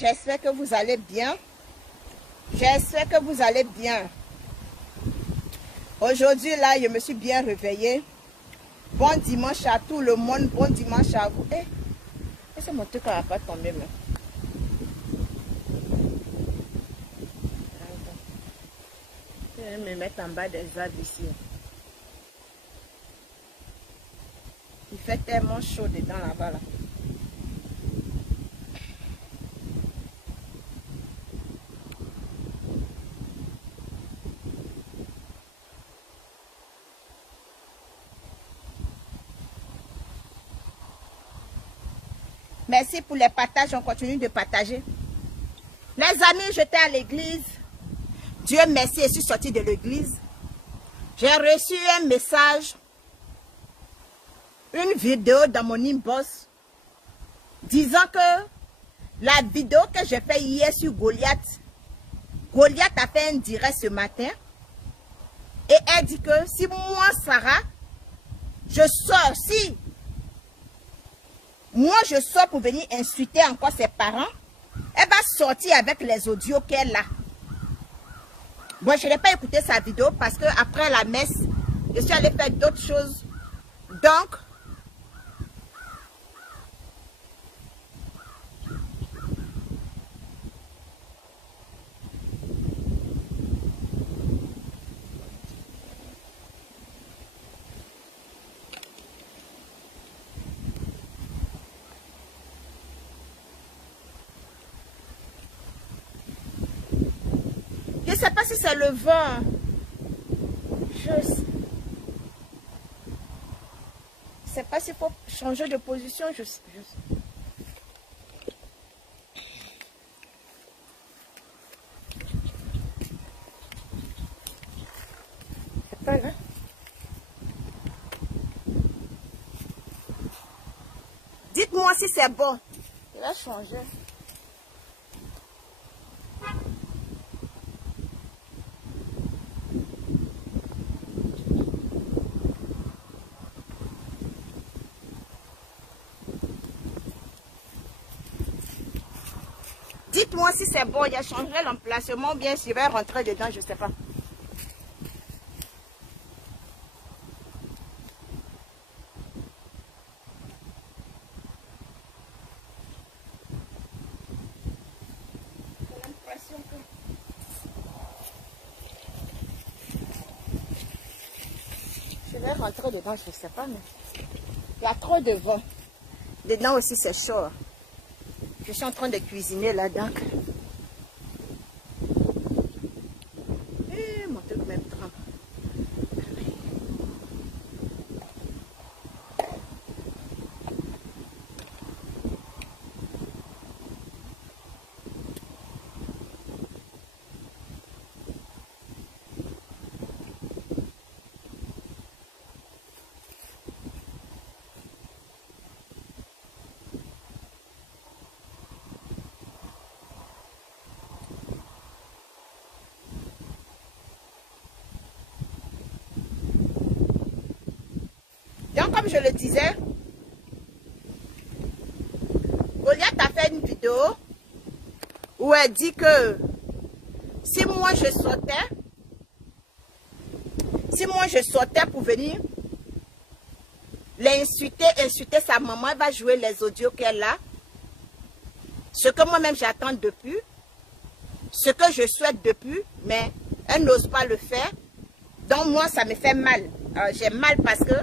J'espère que vous allez bien. J'espère que vous allez bien. Aujourd'hui, là, je me suis bien réveillée. Bon dimanche à tout le monde. Bon dimanche à vous. Eh, c'est mon truc qui va pas tomber, mais. Je vais me mettre en bas des arbres ici. Il fait tellement chaud dedans là-bas, là. Merci pour les partages, on continue de partager. Les amis, j'étais à l'église. Dieu merci, je suis sortie de l'église. J'ai reçu un message, une vidéo dans mon inbox, disant que la vidéo que j'ai faite hier sur Goliath, Goliath a fait un direct ce matin. Et elle dit que si moi, Sarah, je sors, si moi je sors pour venir insulter encore ses parents, elle va sortir avec les audios qu'elle a. Bon, je n'ai pas écouté sa vidéo parce que après la messe, je suis allée faire d'autres choses. Donc, je ne sais pas si c'est le vent. Je ne sais pas s'il faut changer de position. C'est pas là. Dites-moi si c'est bon. Je vais changer. Dites-moi si c'est bon, il a changé l'emplacement ou bien s'il va rentrer dedans, je ne sais pas. J'ai l'impression que... Je vais rentrer dedans, je ne sais pas, mais... Il y a trop de vent. Dedans aussi, c'est chaud. Je suis en train de cuisiner là, donc. Mon truc même trempe. Donc, comme je le disais, Goliath a fait une vidéo où elle dit que si moi je sortais pour venir l'insulter, insulter sa maman, elle va jouer les audios qu'elle a. Ce que moi-même j'attends depuis, ce que je souhaite depuis, mais elle n'ose pas le faire. Donc moi, ça me fait mal. J'ai mal parce que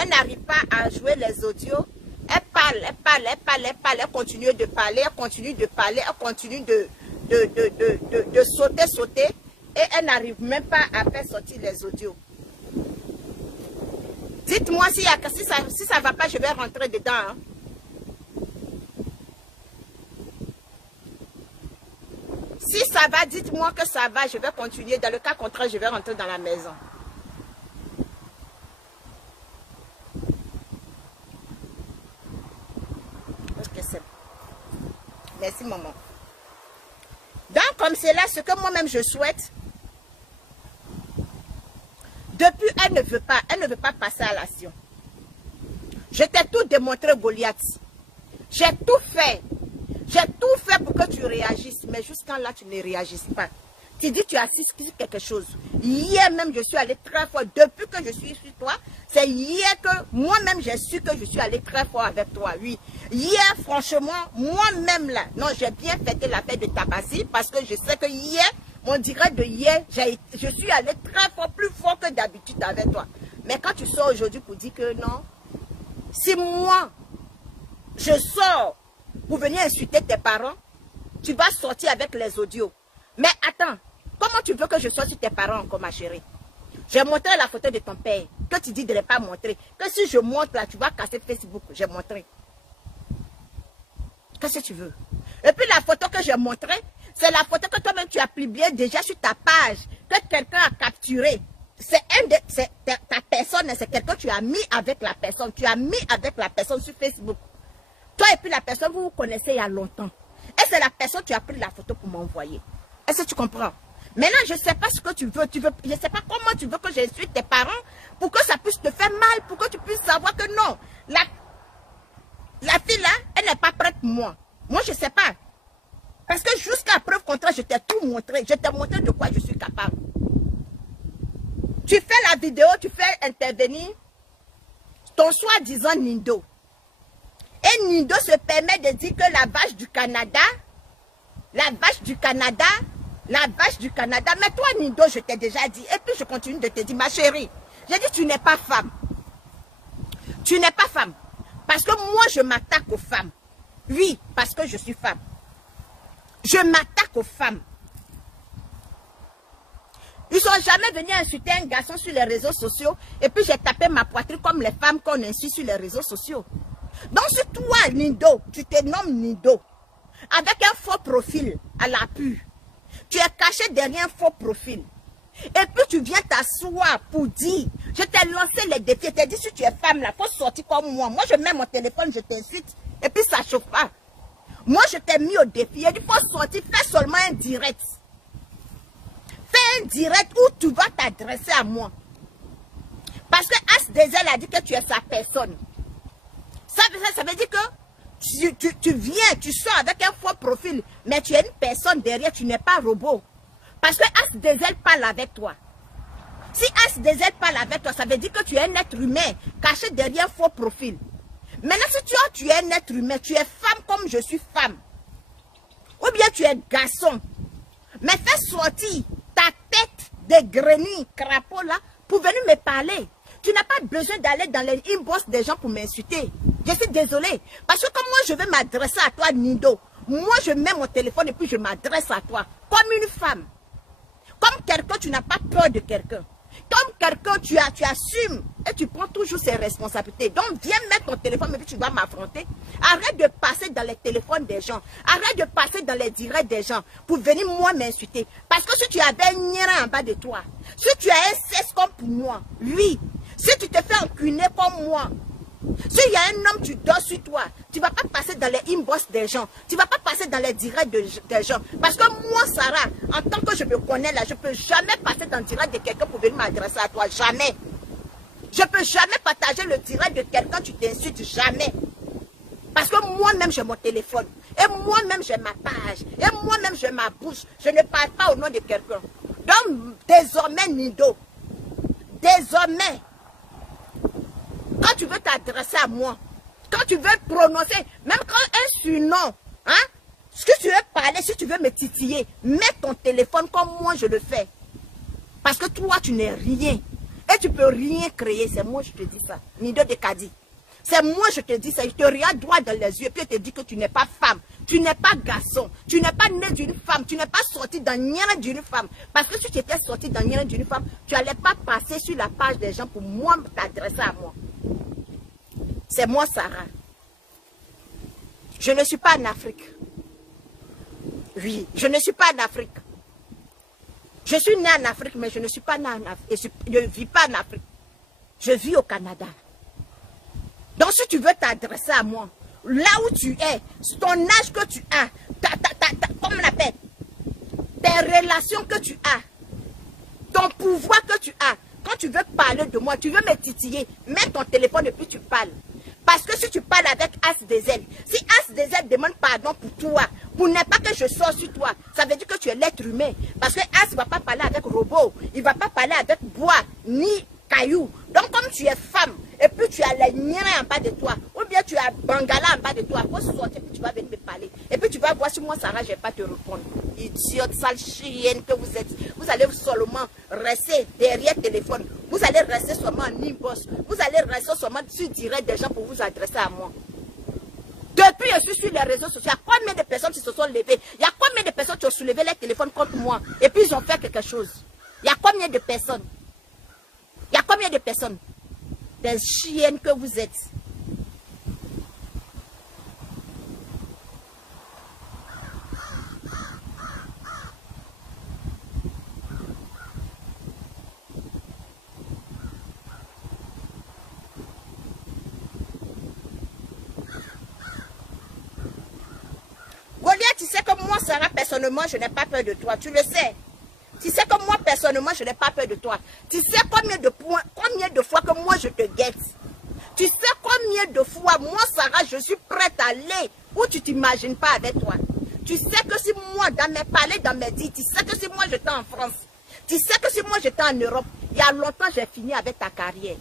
elle n'arrive pas à jouer les audios. Elle parle, elle parle, elle parle, elle parle, elle continue de parler, elle continue de parler, elle continue de sauter. Et elle n'arrive même pas à faire sortir les audios. Dites-moi si ça ne va pas, je vais rentrer dedans. Hein. Si ça va, dites-moi que ça va, je vais continuer. Dans le cas contraire, je vais rentrer dans la maison. Merci, maman. Donc, comme c'est là ce que moi-même je souhaite, depuis, elle ne veut pas passer à l'action. Je t'ai tout démontré, Goliath. J'ai tout fait. J'ai tout fait pour que tu réagisses. mais jusqu'à là, tu ne réagis pas. Tu dis, tu assistes sur quelque chose. Hier même, je suis allée très fort. Depuis que je suis sur toi, c'est hier que moi-même, j'ai su que je suis allée très fort avec toi, oui. Hier, franchement, moi-même là, non, j'ai bien fêté la fête de Tabaski parce que je sais que hier, on dirait de hier, je suis allée très fort, plus fort que d'habitude avec toi. Mais quand tu sors aujourd'hui pour dire que non, si moi, je sors pour venir insulter tes parents, tu vas sortir avec les audios. Mais attends, comment tu veux que je sorte sur tes parents encore, ma chérie? J'ai montré la photo de ton père, que tu dis de ne pas montrer. Que si je montre là, tu vas casser Facebook. J'ai montré. Qu'est-ce que tu veux? Et puis la photo que j'ai montrée, c'est la photo que toi-même tu as publiée déjà sur ta page, que quelqu'un a capturé. C'est ta personne, c'est quelqu'un que tu as mis avec la personne. Tu as mis avec la personne sur Facebook. Toi et puis la personne, vous vous connaissez il y a longtemps. Et c'est la personne, tu as pris la photo pour m'envoyer. Est-ce que tu comprends? Maintenant, je ne sais pas ce que tu veux. Je ne sais pas comment tu veux que j'insulte tes parents pour que ça puisse te faire mal, pour que tu puisses savoir que non. La fille là, elle n'est pas prête pour moi. Moi, je ne sais pas. Parce que jusqu'à preuve contraire, je t'ai tout montré. Je t'ai montré de quoi je suis capable. Tu fais la vidéo, tu fais intervenir ton soi-disant Nindo. Et Nindo se permet de dire que la vache du Canada, mais toi Nindo, je t'ai déjà dit, et puis je continue de te dire, ma chérie, j'ai dit tu n'es pas femme. Tu n'es pas femme. Parce que moi je m'attaque aux femmes. Oui, parce que je suis femme. Je m'attaque aux femmes. Ils ne sont jamais venus insulter un garçon sur les réseaux sociaux, et puis j'ai tapé ma poitrine comme les femmes qu'on insulte sur les réseaux sociaux. Donc c'est toi Nindo, tu te nommes Nindo, avec un faux profil à l'appui. Tu es caché derrière un faux profil. Et puis tu viens t'asseoir pour dire, je t'ai lancé les défis, je t'ai dit si tu es femme là, il faut sortir comme moi. Moi je mets mon téléphone, je t'insulte, et puis ça ne chauffe pas. Moi je t'ai mis au défi, il faut sortir, fais seulement un direct. Fais un direct où tu vas t'adresser à moi. Parce que As-Dezel a dit que tu es sa personne. Ça veut dire que tu viens, tu sors avec un faux profil, mais tu es une personne derrière, tu n'es pas robot. Parce que As-Dezel parle avec toi. Si As-Dezel parle avec toi, ça veut dire que tu es un être humain caché derrière un faux profil. Maintenant, si tu es un être humain, tu es femme comme je suis femme. Ou bien tu es garçon. Mais fais sortir ta tête de grenouille, crapaud là, pour venir me parler. Tu n'as pas besoin d'aller dans les inbox des gens pour m'insulter. Je suis désolée. Parce que comme moi, je vais m'adresser à toi, Nindo. Moi, je mets mon téléphone et puis je m'adresse à toi. Comme une femme. Comme quelqu'un, tu n'as pas peur de quelqu'un. Comme quelqu'un, tu assumes et tu prends toujours ses responsabilités. Donc, viens mettre ton téléphone et puis tu vas m'affronter. Arrête de passer dans les téléphones des gens. Arrête de passer dans les directs des gens pour venir moi m'insulter. Parce que si tu avais un niera en bas de toi, si tu as un cesse comme pour moi, oui. Si tu te fais enculer comme moi, s'il y a un homme, tu dors sur toi, tu ne vas pas passer dans les inbox des gens, tu ne vas pas passer dans les directs des gens. Parce que moi, Sarah, en tant que je me connais là, je ne peux jamais passer dans le direct de quelqu'un pour venir m'adresser à toi, jamais. Je ne peux jamais partager le direct de quelqu'un, tu t'insultes, jamais. Parce que moi-même, j'ai mon téléphone, et moi-même, j'ai ma page, et moi-même, j'ai ma bouche, je ne parle pas au nom de quelqu'un. Donc, désormais, Nindo, désormais, quand tu veux t'adresser à moi, quand tu veux prononcer, même quand un surnom, hein, si tu veux parler, si tu veux me titiller, mets ton téléphone comme moi je le fais. Parce que toi, tu n'es rien. Et tu peux rien créer. C'est moi, je te dis ça. Nido de Kadi. C'est moi, je te dis ça. Je te regarde droit dans les yeux et puis je te dis que tu n'es pas femme. Tu n'es pas garçon. Tu n'es pas né d'une femme. Tu n'es pas sorti dans rien d'une femme. Parce que si tu étais sorti dans rien d'une femme, tu n'allais pas passer sur la page des gens pour moi t'adresser à moi. C'est moi, Sarah. Je ne suis pas en Afrique. Oui, je ne suis pas en Afrique. Je suis née en Afrique, mais je ne suis pas née en Afrique. Je ne vis pas en Afrique. Je vis au Canada. Donc, si tu veux t'adresser à moi, là où tu es, ton âge que tu as, comment on appelle, tes relations que tu as, ton pouvoir que tu as, quand tu veux parler de moi, tu veux me titiller, mets ton téléphone et puis tu parles. Parce que si tu parles avec As-Dezel, si As-Dezel demande pardon pour toi, Pour ne pas que je sorte sur toi, ça veut dire que tu es l'être humain. Parce que As ne va pas parler avec robot, il ne va pas parler avec bois, ni cailloux. Donc comme tu es femme, et puis tu as les niens en bas de toi, ou bien tu as Bangala en bas de toi, pour sortir, puis tu vas venir me parler. Et puis tu vas voir si moi, Sarah, je ne vais pas te répondre. Idiote, sale chienne que vous êtes. Vous allez seulement rester derrière le téléphone. Vous allez rester seulement en inbox. Vous allez rester seulement sur direct des gens pour vous adresser à moi. Depuis je suis sur les réseaux sociaux, il y a combien de personnes qui se sont levées? Il y a combien de personnes qui ont soulevé les téléphones contre moi? Et puis ils ont fait quelque chose. Il y a combien de personnes? Il y a combien de personnes? Des chiennes que vous êtes. Goliath, tu sais que moi, Sarah, personnellement, je n'ai pas peur de toi. Tu le sais. Tu sais que moi, personnellement, je n'ai pas peur de toi. Tu sais combien de fois que moi, je te guette. Tu sais combien de fois, moi, Sarah, je suis prête à aller où tu ne t'imagines pas avec toi. Tu sais que si moi, dans mes palais, dans mes dits, tu sais que si moi, j'étais en France, tu sais que si moi, j'étais en Europe, il y a longtemps, j'ai fini avec ta carrière.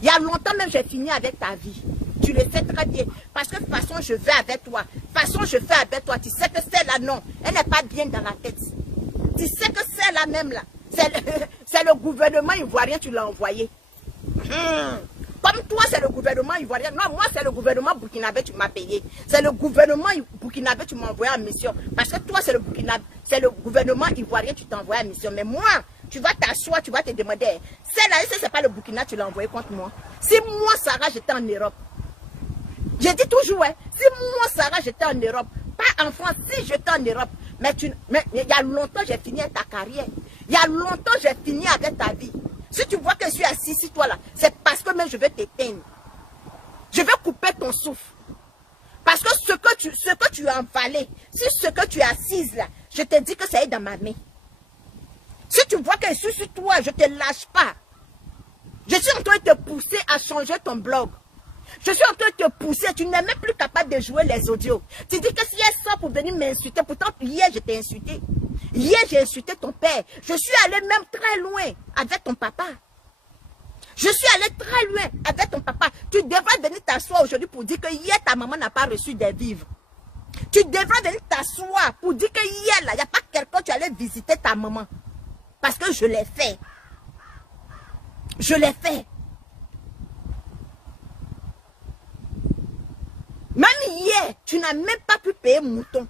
Il y a longtemps même, j'ai fini avec ta vie. Tu le sais très bien. Parce que de toute façon, je vais avec toi. De toute façon, je fais avec toi. Tu sais que celle-là, non. Elle n'est pas bien dans la tête. Tu sais que celle-là même, là, c'est le gouvernement ivoirien, tu l'as envoyé. Comme toi, c'est le gouvernement ivoirien. Non, moi, c'est le gouvernement burkinabé, tu m'as payé. C'est le gouvernement burkinabé, tu m'as envoyé en mission. Parce que toi, c'est le gouvernement ivoirien, tu t'as envoyé en mission. Mais moi, tu vas t'asseoir, tu vas te demander, celle-là, c'est pas le Burkina, tu l'as envoyé contre moi. Si moi, Sarah, j'étais en Europe, je dis toujours, hein, si moi, Sarah, j'étais en Europe, pas en France, si j'étais en Europe, mais il y a longtemps, j'ai fini avec ta carrière. Il y a longtemps, j'ai fini avec ta vie. Si tu vois que je suis assis sur toi là, c'est parce que même je vais t'éteindre. Je vais couper ton souffle. Parce que ce que tu as envalé, si ce que tu as assise là, je te dis que ça est dans ma main. Si tu vois que je suis sur toi, je ne te lâche pas. Je suis en train de te pousser à changer ton blog. Je suis en train de te pousser. Tu n'es même plus capable de jouer les audios. Tu dis que si elle sort pour venir m'insulter, pourtant hier je t'ai insulté. Hier j'ai insulté ton père. Je suis allé même très loin avec ton papa. Je suis allé très loin avec ton papa. Tu devrais venir t'asseoir aujourd'hui pour dire que hier ta maman n'a pas reçu des vivres. Tu devrais venir t'asseoir pour dire que hier là, il n'y a pas quelqu'un tu allais visiter ta maman. Parce que je l'ai fait. Je l'ai fait. Même hier, tu n'as même pas pu payer mouton.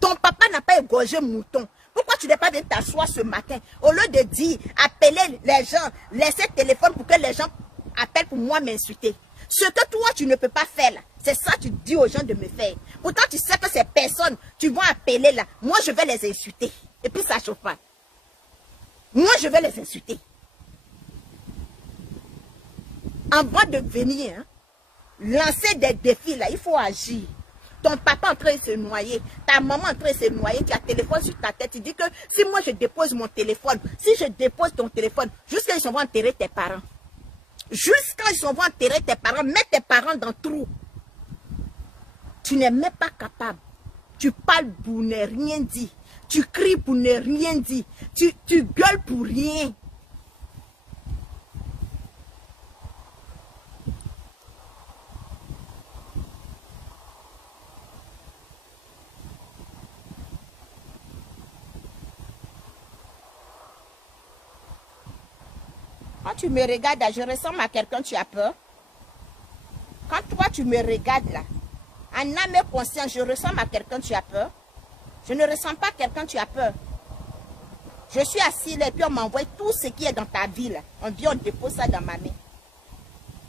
Ton papa n'a pas égorgé mouton. Pourquoi tu n'es pas venu t'asseoir ce matin? Au lieu de dire, appeler les gens, laisser le téléphone pour que les gens appellent pour moi m'insulter. Ce que toi, tu ne peux pas faire là, c'est ça que tu dis aux gens de me faire. Pourtant, tu sais que ces personnes, tu vas appeler là, moi je vais les insulter. Et puis ça chauffe pas. Moi, je vais les insulter. Avant de venir, hein, lancer des défis, là, il faut agir. Ton papa en train de se noyer, ta maman en train de se noyer, tu as le téléphone sur ta tête, tu dis que si moi je dépose mon téléphone, si je dépose ton téléphone, jusqu'à ils vont enterrer tes parents. Jusqu'à ils vont enterrer tes parents, mets tes parents dans le trou. Tu n'es même pas capable. Tu parles pour ne rien dire. Tu cries pour ne rien dire. Tu gueules pour rien. Quand tu me regardes là, je ressemble à quelqu'un, tu as peur. Quand toi tu me regardes là, en âme et conscience, je ressemble à quelqu'un, tu as peur. Je ne ressens pas quelqu'un, tu as peur. Je suis assis là et puis on m'envoie tout ce qui est dans ta vie là. On vient, on dépose ça dans ma main.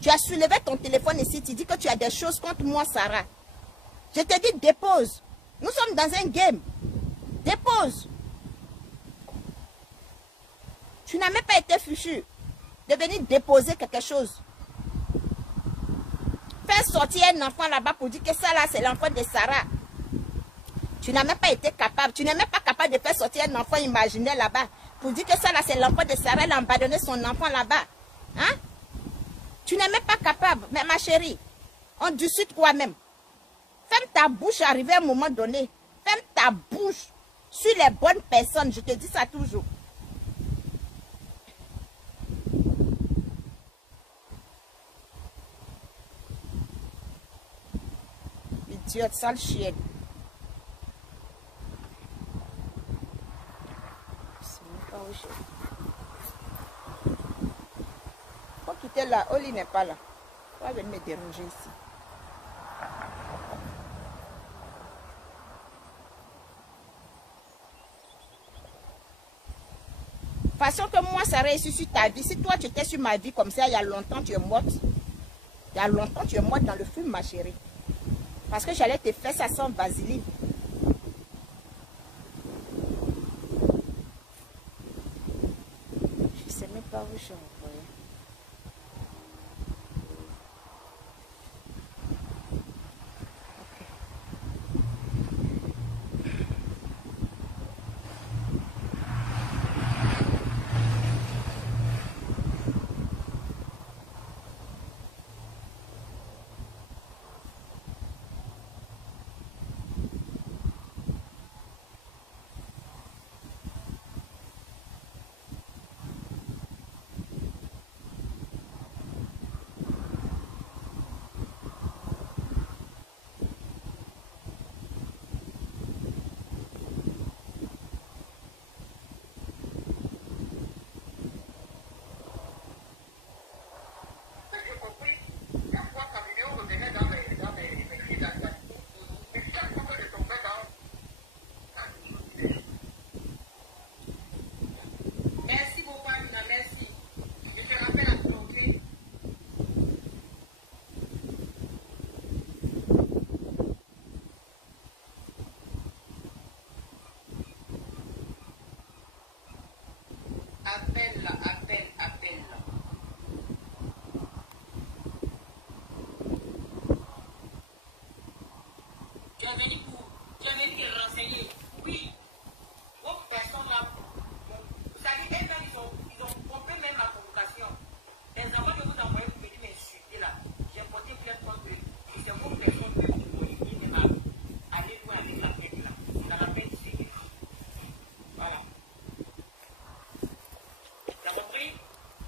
Tu as soulevé ton téléphone ici, tu dis que tu as des choses contre moi, Sarah. Je te dis dépose. Nous sommes dans un game. Dépose. Tu n'as même pas été fichu de venir déposer quelque chose. Faire sortir un enfant là-bas pour dire que ça là c'est l'enfant de Sarah. Tu n'as même pas été capable. Tu n'es même pas capable de faire sortir un enfant imaginaire là-bas pour dire que ça là c'est l'enfant de Sarah. Elle a abandonné son enfant là-bas. Hein? Tu n'es même pas capable. Mais ma chérie, on discute toi-même. Ferme ta bouche, arriver à un moment donné. Ferme ta bouche sur les bonnes personnes. Je te dis ça toujours. Idiote, sale chienne. Faut quitter là. Oli n'est pas là. On va venir me déranger ici. Façon que moi, ça réussit sur ta vie. Si toi, tu étais sur ma vie comme ça, il y a longtemps, tu es morte. Il y a longtemps, tu es morte dans le film, ma chérie. Parce que j'allais te faire ça sans vaseline. Je ne sais même pas où je suis envoyée. Appelle-la, appelle-la. Tu es venu te renseigner. Oui. Votre personne là, vous savez, elles-mêmes, ils ont compris même ma convocation. Les enfants que vous envoyez pour venir m'insulter là, j'ai porté plainte contre eux. Et c'est vos personnes que vous voyez, ils ne aller loin avec la tête là. Dans la peine, c'est voilà. Tu as compris?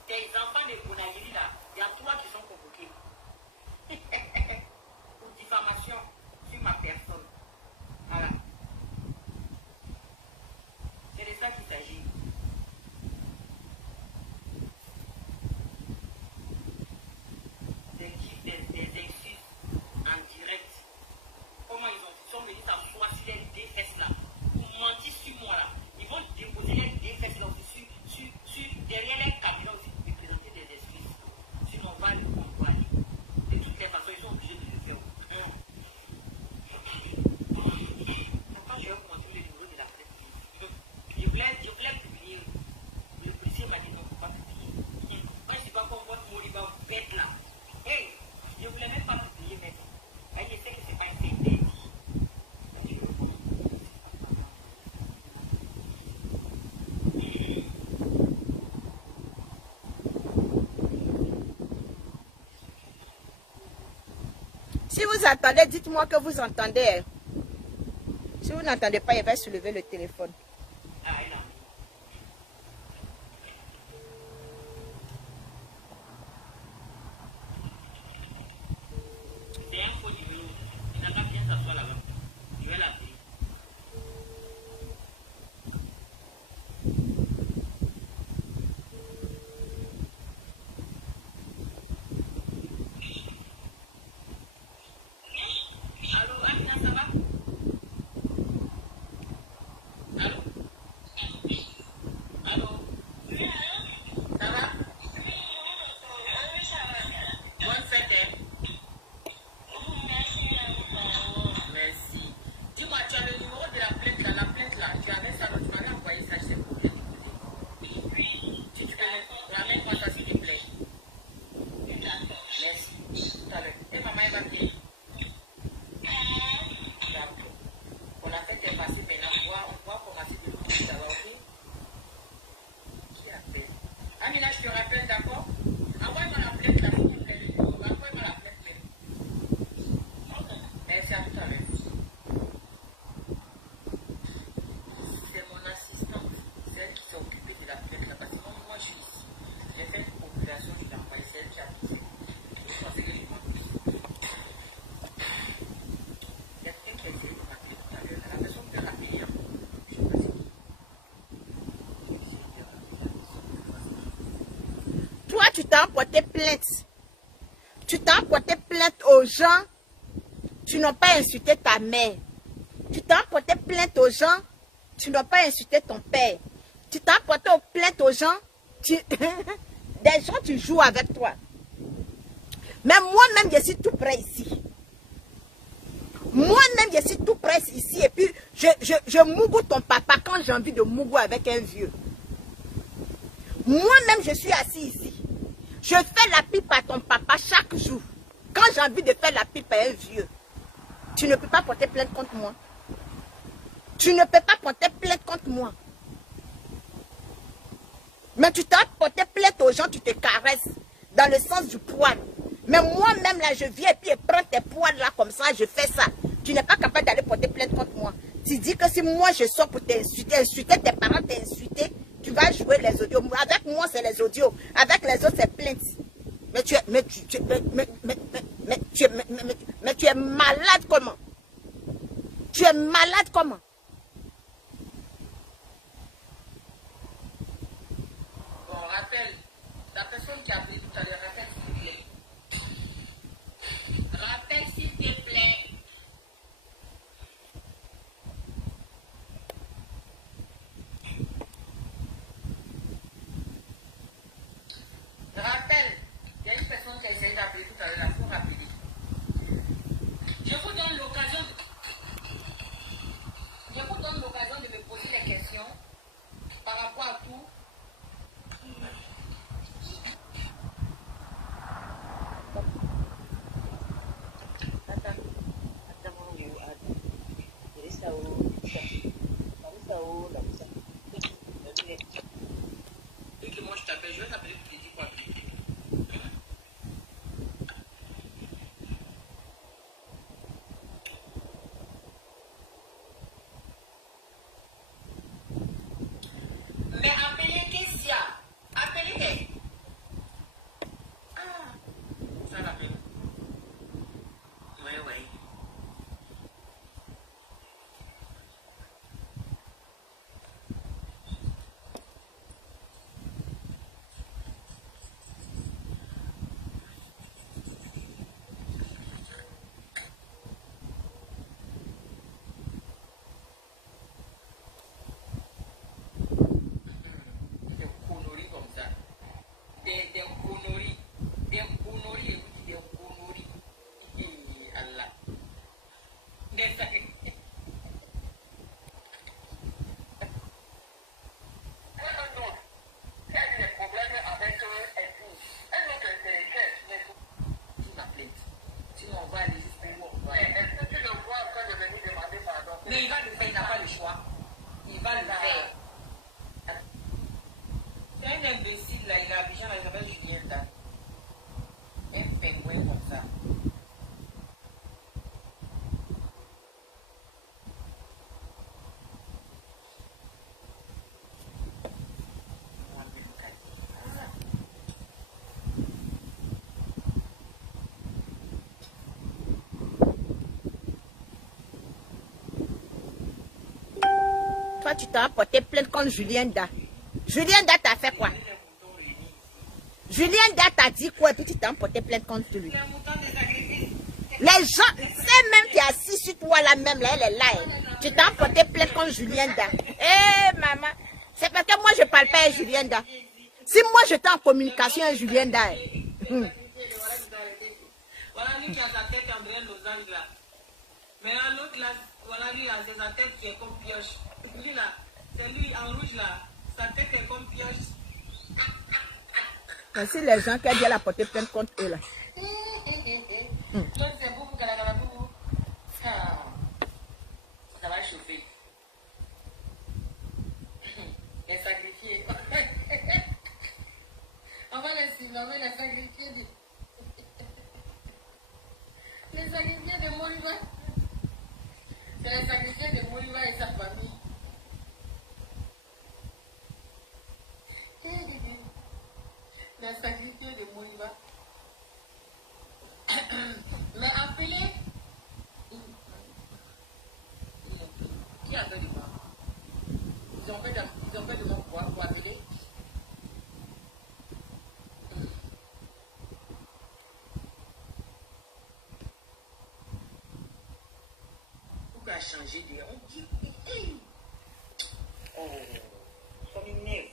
Tes enfants de Bonagiri là, il y a 3 qui sont convoqués. Pour diffamation sur ma personne. Voilà. C'est de ça qu'il s'agit. Des excuses en direct. Comment ils sont venus s'asseoir sur les deux fesses là, pour mentir sur moi là. Ils vont déposer les deux fesses là aussi, derrière les cabinets aussi pour me présenter des excuses. Sinon on va aller où on va aller. De toutes les façons, ils sont obligés de le faire. Pourquoi je vais vous montrer le numéro de la presse? Je voulais publier. Le policier m'a dit non, il ne faut pas publier. Quand je ne sais pas comment votre mot, il va vous bête là. Hey, je ne voulais même pas publier maintenant. Je sais que ce n'est pas interdit. Si vous entendez, dites-moi que vous entendez. Si vous n'entendez pas, il va soulever le téléphone. Ah, non. C'est un faux numéro. Il n'a pas bien s'asseoir là-bas. Je vais l'appeler. Allô, Amina, ça va? Allô? porté plainte. Tu t'as porté plainte aux gens. Tu n'as pas insulté ta mère. Tu t'as porté plainte aux gens. Tu n'as pas insulté ton père. Tu t'as porté plainte aux gens. Des gens, tu joues avec toi. Mais moi-même, je suis tout près ici. Moi-même, je suis tout près ici. Et puis, je mougou ton papa quand j'ai envie de mougou avec un vieux. Moi-même, je suis assis ici. Je fais la pipe à ton papa chaque jour. Quand j'ai envie de faire la pipe à un vieux, tu ne peux pas porter plainte contre moi. Tu ne peux pas porter plainte contre moi. Mais tu t'as porté plainte aux gens, tu te caresses dans le sens du poil. Mais moi-même, là, je viens et puis je prends tes poils là comme ça, je fais ça. Tu n'es pas capable d'aller porter plainte contre moi. Tu dis que si moi je sors pour t'insulter, insulter tes parents, t'insulter, tu vas jouer les audios. Avec moi, c'est les audios. Avec les autres, c'est plainte. Mais tu es malade comment? Tu es malade comment? Bon, rappelle, la personne qui a appelé tout à l'heure, rappelle s'il te plaît. Rappelle s'il te plaît. Rappelle, il y a une personne qui a essayé d'appeler tout à l'heure, il faut rappeler. Je vous donne l'occasion de me poser des questions par rapport à tout. Et que moi je t'appelle, je vais t'appeler pour te dire quoi. Mais appelez Kessia. Appelez. Ah, ça l'appelle. Oui, oui. Des conneries comme ça. Des conneries. Des conneries. Des conneries. Et Allah. Des ça. Sinon, on va aller jusqu'au bout. Est-ce que tu le vois en train de venir demander pardon? Mais il va le faire, il n'a pas le choix. Il va le faire. C'est un imbécile là, il a Abidjan, là, il s'appelle Julien Da. Un pingouin comme ça. Toi, tu t'as porté plainte contre Julien Da. Julien Da t'a fait quoi? Julien Da t'a dit quoi et puis tu t'as porté plainte contre lui? Les gens, c'est même qui est assis sur toi là même, là, elle est là. Tu t'as porté plainte contre Julien Da. Eh maman, c'est parce que moi je parle pas à Julien Da. Si moi j'étais en communication avec Julien Da. Voilà lui qui a sa tête en vrai losange là. Mais l'autre là, voilà lui là, c'est sa tête qui est comme pioche. Lui là, c'est lui en rouge là, sa tête est comme pioche. Voici les gens qui ont dit à la porter plainte contre eux là. Toi c'est beaucoup boubou. Ça va chauffer. Les sacrifiés. On va les surnommer les sacrifiés. Les sacrifiés de Moriba. C'est les sacrifiés de Moriba et sa famille. Les sacrifiés de Moriba. Mais appelez. Qui a fait de moi? Ils ont fait de moi pour appeler. manger des... On dit... Oh, ça m'énerve.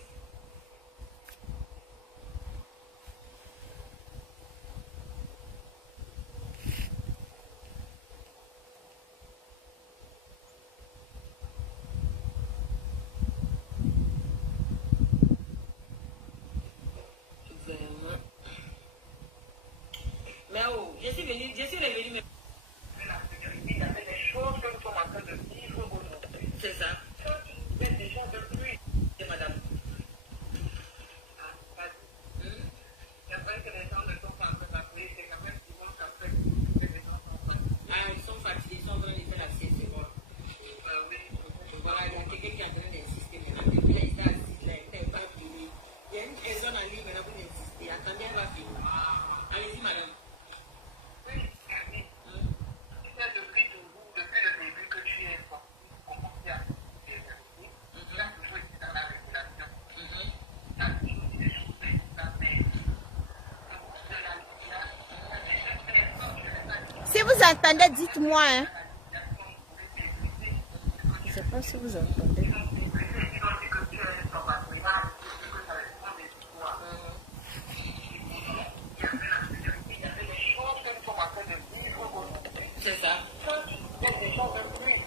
Mais oh, je suis revenue, mais... Il y avait des choses que nous sommes en train de vivre aujourd'hui. C'est ça. Il y a des gens de pluie. C'est madame. Ah, vas-y. C'est vrai que les gens ne sont pas en train d'appeler, c'est quand même souvent qu'après que les gens sont fatigués. Ah, ils sont fatigués, ils sont en train de faire la sieste, c'est bon. Oui. Voilà, il y a quelqu'un qui est en train d'insister maintenant. Depuis là, il est assis là, il n'est pas fini. Il y a une personne en ligne maintenant pour insister. Attendez, elle va finir. Allez-y, madame. Oui, oui. C'est depuis le début que tu es sorti, commencé à faire des tu as toujours été dans la régulation. Tu as toujours été chauffé pour ta mère. Si vous entendez, dites-moi. Hein. Je ne sais pas si vous entendez. C'est ça. Il y a des gens de pluie.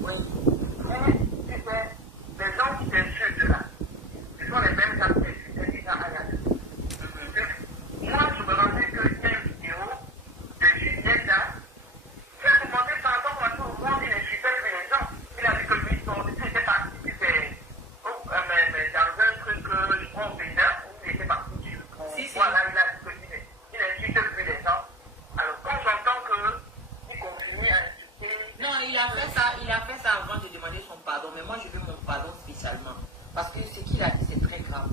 Oui. Mais les gens qui t'insultent là, ce sont les mêmes gens qui t'insultent déjà à la vie. Moi, je me rappelle que une vidéo de Juliette là, qui a demandé pardon parce que au moins il insultait les gens. Il a dit que lui, il était parti, dans un truc, je crois, au Bénin, où il était parti. Voilà, il a dit que il insulte plus les gens. Alors, quand j'entends qu'il continue à insulter... Non, il a fait ça avant de demander son pardon. Mais moi, je veux mon pardon spécialement. Parce que ce qu'il a dit, c'est très grave.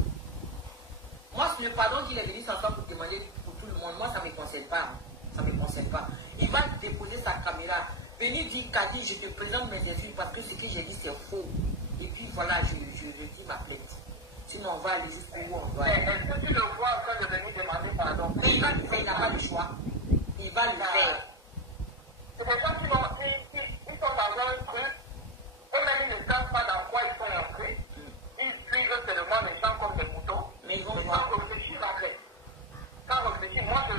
Moi, le pardon qu'il est venu s'asseoir pour demander pour tout le monde, moi, ça ne me concerne pas. Ça ne me concerne pas. Il va déposer sa caméra. Venir dire, Kadi, je te présente mes excuses parce que ce que j'ai dit, c'est faux. Et puis, voilà, je dis ma plainte. Sinon, on va aller jusqu'où on doit aller. Est-ce que tu le vois en train de venir demander pardon? Mais il va le faire, il n'a pas le choix. Il va le faire. C'est des gens qui sont dans un truc, eux-mêmes ils ne savent pas dans quoi ils sont entrés. Ils suivent seulement les gens comme des moutons. Mais ils vont voir. Sans réfléchir après. Sans réfléchir, moi je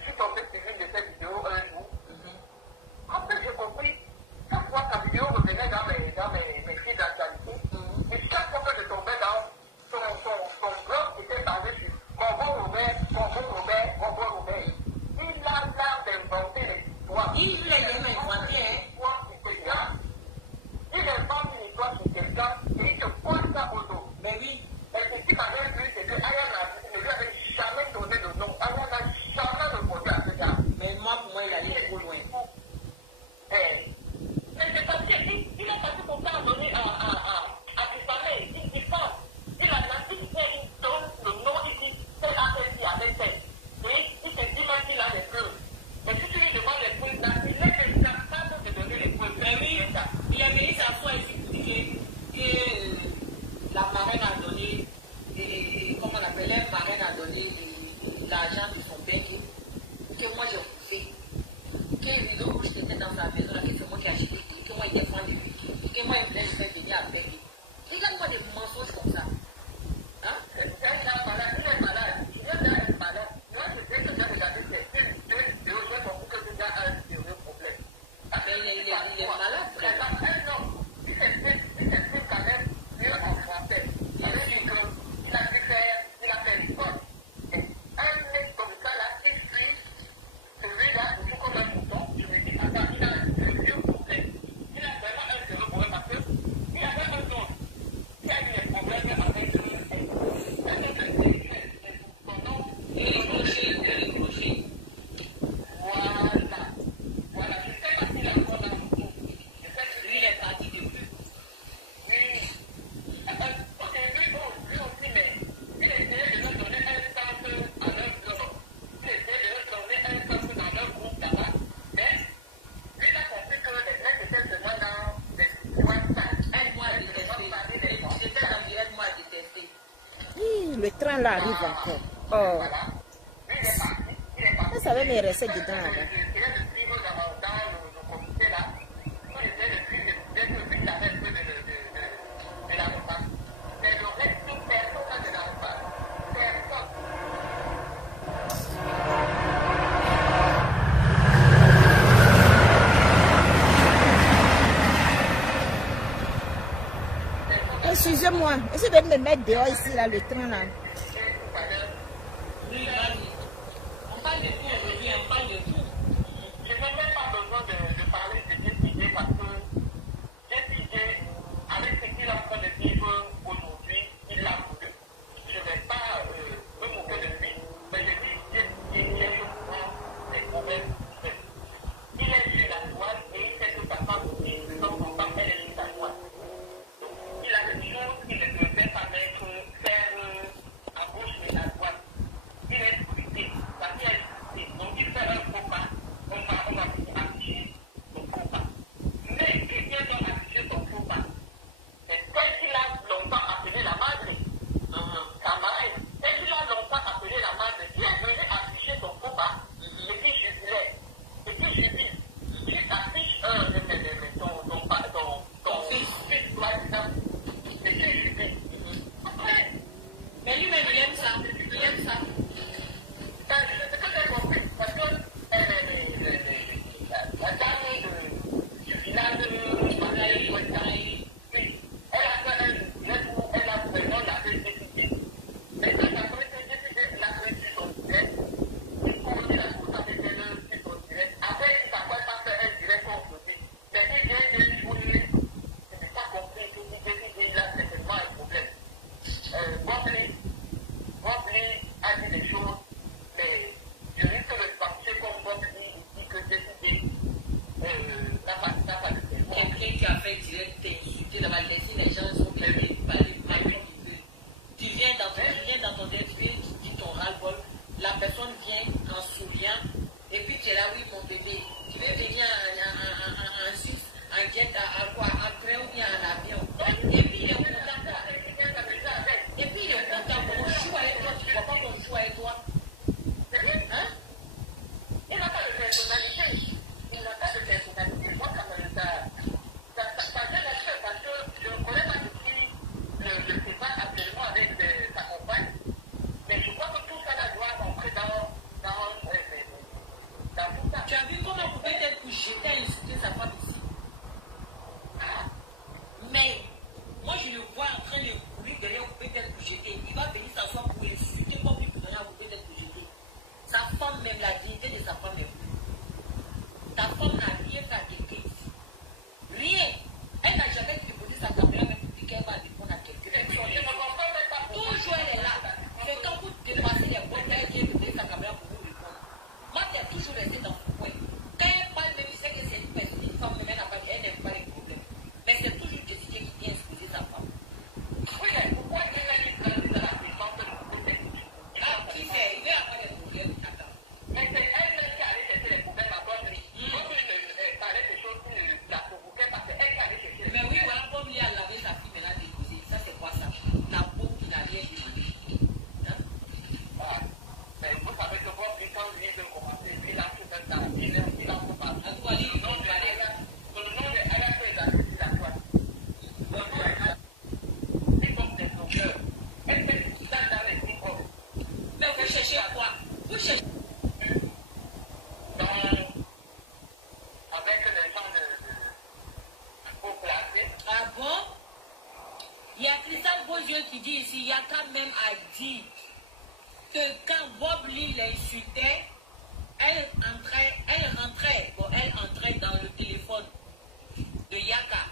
suis tombé sur une de ces vidéos un jour. Après j'ai compris, chaque fois ta vidéo revenait dans mes fils d'actualité. Et chaque fois que je tombais dans son blog était basé sur Convo Robert. Il a l'art d'inventer les histoires. Il les inventé, hein. Il invente une histoire sur quelqu'un et il te colle ça au dos. Mais oui. Et ce qu'il avait vu, c'est que Ayana ne lui avait jamais donné de nom. Ayana n'a jamais répondu à ce gars. Mais moi, pour moi, il allait trop loin. Mais c'est parce qu'il a passé son temps à donner à Tiffany. Il dit pas. Il a dit qu'il donne le nom, il dit c'est AFC avec elle. Et il se dit même qu'il a des preuves. Mais si tu lui demandes les preuves, là, il est incapable de donner les preuves. Mais oui, il a venu s'asseoir ici pour dire que la marraine a donné, comment on appelle, la marraine a donné l'argent de son père que moi j'ai refusé. Que Rideau Rouge était dans sa maison, que c'est moi qui ai acheté, que moi il défend de lui, que moi il voulait le faire venir avec lui. Regarde-moi des mensonges comme ça. Hein? Il est malade. Il est malade. Moi, je sais que j'ai regardé ces deux vidéos, j'ai compris que c'est un sérieux problème. Mais il est malade, vraiment. Un homme, il s'exprime quand même mieux en français. Il a fait l'histoire. Un mec comme ça, là, il suit celui-là, il joue comme un mouton. Je me dis, attends, il a un sérieux problème. Il a vraiment un sérieux problème parce qu'il avait un nom. Il a eu des problèmes avec son nom. Il est gaucher. Voilà. Je ne sais pas s'il a encore un mouton. Je sais que lui, il est parti depuis. Oui. Lui aussi, mais il essayait de leur donner un sens à leur blog. Il essayait de leur donner un sens dans leur groupe là-bas. Mais lui, il a compris que les mecs étaient seulement dans des WhatsApp. Elle-moi a détesté. J'étais en direct, moi a détesté. Le train là arrive encore. Oh. Voilà. Lui, il est parti. Ça va me rester dedans. J'ai essayé de suivre dans le Excusez-moi, essayez de me mettre dehors ici, là, le train, là. Oui, vas-y. On parle de tout aujourd'hui, on parle de tout. Je n'ai même pas besoin de parler de JPJ parce que JPJ, avec ce qu'il est en train de vivre aujourd'hui, il l'a voulu. Je ne vais pas me moquer de lui, mais je dis JPJ, j'ai eu des problèmes. Il est sur la douane et il sait que sa femme aussi, son femme, elle est sur la douane. Donc, il a des choses qu'il ne devait pas faire à gauche de la douane. Il est frustré, parce qu'il est frustré. Donc, il fait un faux pas, on va afficher son faux pas. Mais qui vient donc afficher son faux pas? C'est tel qu'il a longtemps appelé la madre, camarade, tel qu'il a longtemps appelé la madre, qui est venu afficher son faux pas, et puis jubilait. Et puis jubile. Tu affiches ton fils, par exemple, et tu jubiles. Après, Mais lui-même, il aime ça. Il aime ça. c'est ce que j'ai compris, parce que la dame du village de Marseille, elle a fait un livret où elle a vraiment la décidé. Mais quand la décidé, elle a reçu son direct, il faut aussi la chose avec elle sur son direct. Après, il ne s'appelle pas faire un direct contre lui. Mais il vient de jouer, je n'ai pas compris, il a certainement un problème. Bobley a dit des choses, mais je risque de penser comme Bobley dit que JPJ n'a pas de cerveau. Quelqu'un qui a fait direct t'insulter dans la laisser, les gens sont bien parler comme ils veulent. Tu viens dans ton direct, tu dis ton ras-le-bol, la personne vient en souriant, et puis tu es là, oui, mon bébé, tu veux venir en Suisse, en jet, à quoi, en train ou bien en avion. Et puis il est content, quoi. Et puis il est content, on joue avec toi, tu ne vois pas qu'on joue avec toi. Hein? Il n'a pas de personnalité. Il n'a pas de personnalité. Moi, ça vient là-dessus parce que je ne connais pas depuis le débat actuellement avec sa compagne. Mais je crois que tout ça là doit rentrer dans tout ça. Tu as vu comment vous pouvez être jeter à insulter sa femme ici? Mais moi je le vois en train de courir derrière vous pouvez être jeter. Il va venir s'asseoir pour insulter comme lui derrière vous pouvez être jeter. Sa femme même, la dignité de sa femme est plus. Ta femme n'a rien fait à quelqu'un ici. Rien. Elle n'a jamais déposé sa caméra même pour dire qu'elle va répondre à quelqu'un. Toujours elle est là. C'est quand vous dépassez les points qu'elle vient donner sa caméra pour vous répondre. Moi, tu as toujours resté dans ce point. Quand elle parle, même si c'est que c'est une personne, une femme, même elle n'aime pas les problèmes. Mais c'est toujours décidé qui vient exposer sa femme. Oui, mais pourquoi il a dit que la puissance de côté? Ah, qui sait? Il veut avoir des problèmes. Attends. Mais c'est elle-même qui allait chercher les problèmes à bonne vie. Donc, il parlait des choses qui la provoquaient parce qu'elle qui allait chercher les Mais oui, voilà, comme lui a lavé sa fille, mais l'a déposé. Ça, c'est quoi ça? La peau qui n'a rien demandé. Hein? Ah, mais vous savez que votre vie, quand lui veut commencer, lui, il a tout un temps. Il a tout pas. En tout cas, lui, Le nom de Allah, c'est la toi. mais vous cherchez quoi? Vous cherchez. Avec les gens pour placer. Ah bon? Il y a Christophe Beaujeu qui dit ici, Yaka même a dit que quand Bob Lee l'insultait, elle entrait dans le téléphone de Yaka.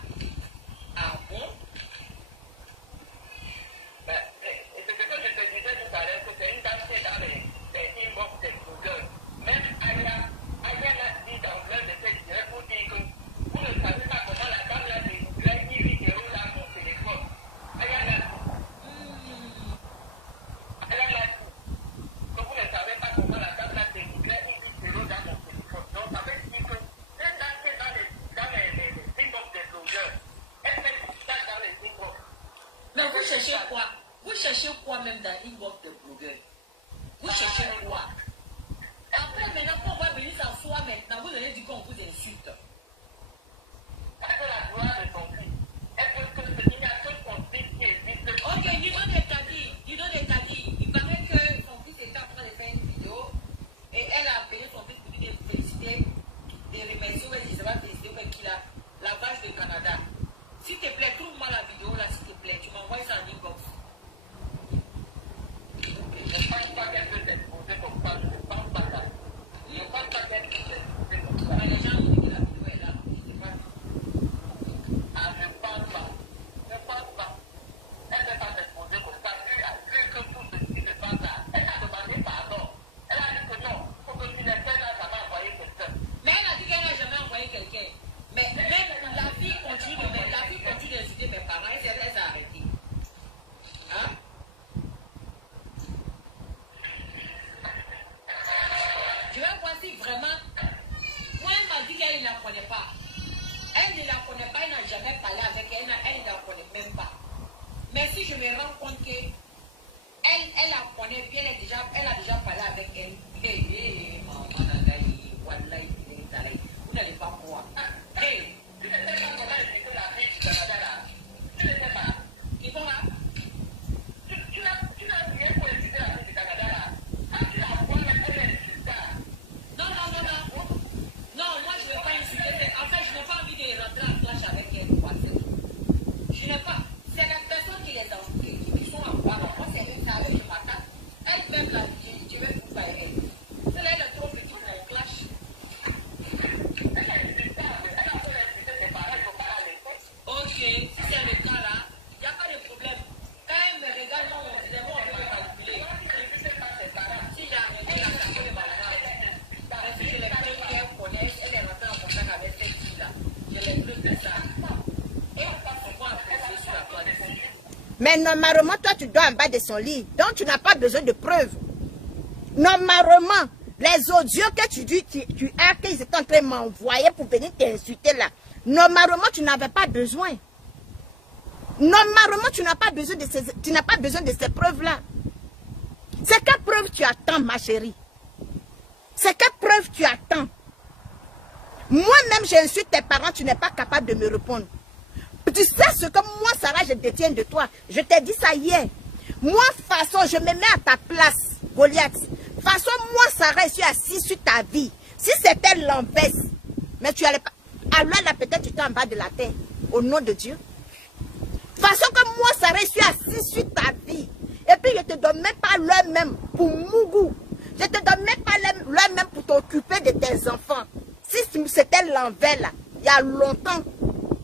Ah bon? C'est ce que je te disais tout à l'heure, que c'est une dame qui est dans les inbox des Google. Même Aya l'a dit dans l'un de ses directs pour dire que vous ne savez pas comment la dame l'a dit, l'a mis vidéo là sur le téléphone. Aya l'a dit. Donc vous ne savez pas comment la dame l'a dit, l'a mis vidéo dans mon téléphone. Donc ça veut dire que cette dame qui est dans les inbox des Google, elle fait ça dans les inbox. Mais vous cherchez quoi? Vous cherchez quoi même dans l'inbox de blogueur? Vous cherchez quoi? Après, maintenant, quand on va venir s'asseoir maintenant, vous allez dire qu'on vous insulte. Est-ce que la gloire de son fils? Est-ce que il y a que son fils qui existe? Ok, dis donc des caddies. Il paraît que son fils était en train de faire une vidéo et elle a appelé son fils pour lui féliciter, de remercier, ouais, je ne sais pas féliciter, mais qu'il a la vache du Canada. S'il te plaît, trouve-moi la vidéo là, s'il te plaît, tu m'as que elle la connaît bien, elle a déjà parlé avec elle. Vous n'allez pas croire. Hey, tu ne sais pas comment expliquer la vie du Canada là. Tu ne sais pas. Ils sont là. Tu n'as rien pour expliquer la vie du Canada là. Quand tu la vois, elle est résultat. Non. Non, moi je ne veux pas insulter. En fait, je n'ai pas envie de rentrer en clash avec elle. Je n'ai pas. C'est la personne qui les a qui sont en bas. Moi, c'est une salle, je m'attends. Elle même la vie, je vais vous parler. C'est là le trop de tout mon clash. Ok, si c'est le cas là, il n'y a pas de problème. Quand elle me regarde, c'est bon, on peut le calculer. Si j'ai arrêté la carte de malade, parce que je les preuves qu'elle connaît, elle est rentrée en contact avec cette fille-là. Je les preuves de ça. Et on passe son point à poser sur la toilette. Mais normalement, toi, tu dors en bas de son lit. Donc, tu n'as pas besoin de preuves. Normalement, les audios que tu as, qu'ils étaient en train de m'envoyer pour venir t'insulter là, normalement, tu n'avais pas besoin. Normalement, tu n'as pas besoin de ces preuves-là. C'est quelle preuve tu attends, ma chérie? C'est quelle preuve tu attends? Moi-même, j'insulte tes parents, tu n'es pas capable de me répondre. Tu sais ce que moi, Sarah, je détiens de toi. Je t'ai dit ça hier. Moi, façon, je me mets à ta place, Goliath. Façon, moi, Sarah, je suis assise sur ta vie. Si c'était l'envers, mais tu allais pas... Alors là, peut-être tu es en bas de la terre. Au nom de Dieu. Façon que moi, Sarah, je suis assise sur ta vie. Et puis, je ne te donne même pas l'heure même pour Mougou. Je ne te donne même pas l'heure même pour t'occuper de tes enfants. Si c'était l'envers, là, il y a longtemps,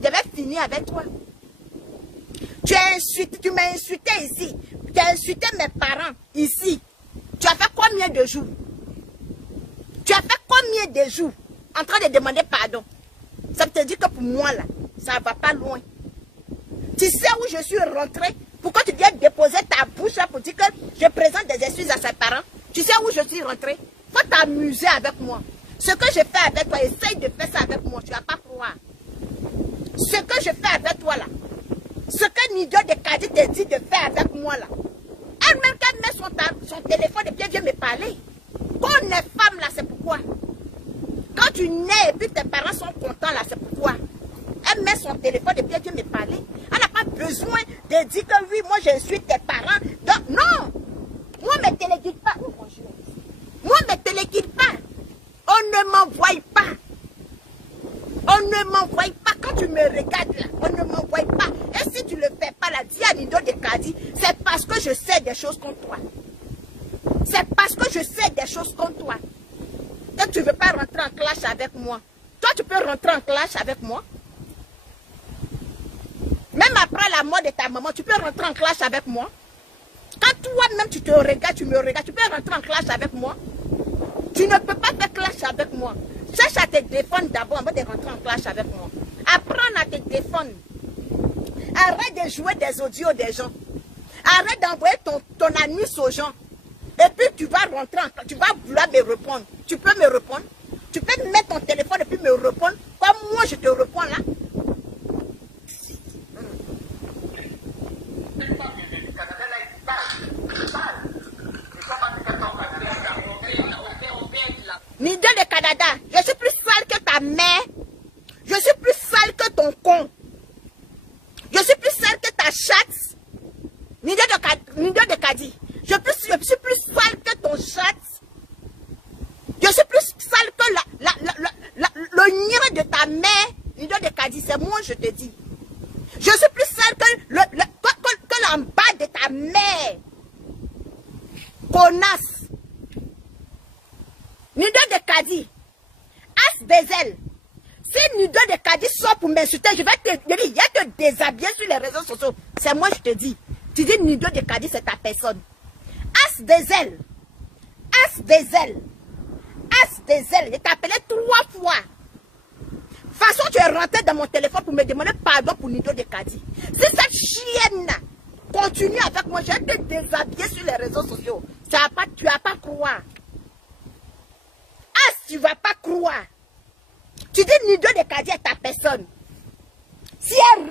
je vais finir avec toi. Tu m'as insulté ici. Tu as insulté mes parents ici. Tu as fait combien de jours? Tu as fait combien de jours en train de demander pardon? Ça te dit que pour moi, là, ça ne va pas loin. Tu sais où je suis rentrée? Pourquoi tu viens déposer ta bouche là pour dire que je présente des excuses à ses parents? Tu sais où je suis rentrée? Faut t'amuser avec moi. Ce que je fais avec toi, essaye de faire ça avec moi. Tu ne vas pas croire. Ce que je fais avec toi là, ce que Nidio de Kadi te dit de faire avec moi là, elle-même qu'elle met son téléphone et puis vient me parler. Quand on est femme là, c'est pourquoi. Quand tu nais et puis tes parents sont contents là, c'est pourquoi. Elle met son téléphone et puis elle vient me parler. Elle n'a pas besoin de dire que oui, moi je suis tes parents. Donc, non. Moi, ne me téléguide pas. Moi, ne me téléguide pas. On ne m'envoie pas. On ne m'envoie pas. Quand tu me regardes là, on ne m'envoie pas. Et si tu ne le fais pas là, dis à Nidio de Kadi, c'est parce que je sais des choses comme toi. C'est parce que je sais des choses comme toi. Que tu ne veux pas rentrer en clash avec moi. Toi, tu peux rentrer en clash avec moi. Même après la mort de ta maman, tu peux rentrer en clash avec moi. Quand toi-même tu te regardes, tu me regardes, tu peux rentrer en clash avec moi. Tu ne peux pas faire clash avec moi. Cherche à te défendre d'abord avant de rentrer en clash avec moi. Apprends à te défendre. Arrête de jouer des audios des gens. Arrête d'envoyer ton anus aux gens. Et puis tu vas rentrer en clash. Tu vas vouloir me répondre. Tu peux me répondre. Tu peux mettre ton téléphone et puis me répondre. Comme moi je te réponds là. Nidio de Canada, je suis plus sale que ta mère. Je suis plus sale que ton con. Je suis plus sale que ta chatte. Nidio de Kadi. Je suis plus sale que ton chatte. Je suis plus sale que le nid de ta mère. Nidio de Kadi, c'est moi je te dis. Je suis plus sale que l'en-bas de ta mère. Connasse. Nidio de Kadi, As Bezel. Si Nidio de Kadi sort pour m'insulter, je vais te déshabiller sur les réseaux sociaux. C'est moi, je te dis. Tu dis Nidio de Kadi, c'est ta personne. As Bezel. As Bezel. As Bezel. Je t'appelais 3 fois. De toute façon, tu es rentré dans mon téléphone pour me demander pardon pour Nidio de Kadi. Si cette chienne continue avec moi, je vais te déshabiller sur les réseaux sociaux. Tu vas pas croire. Tu ne vas pas croire. Tu dis Nidio de Kadi est ta personne. Si elle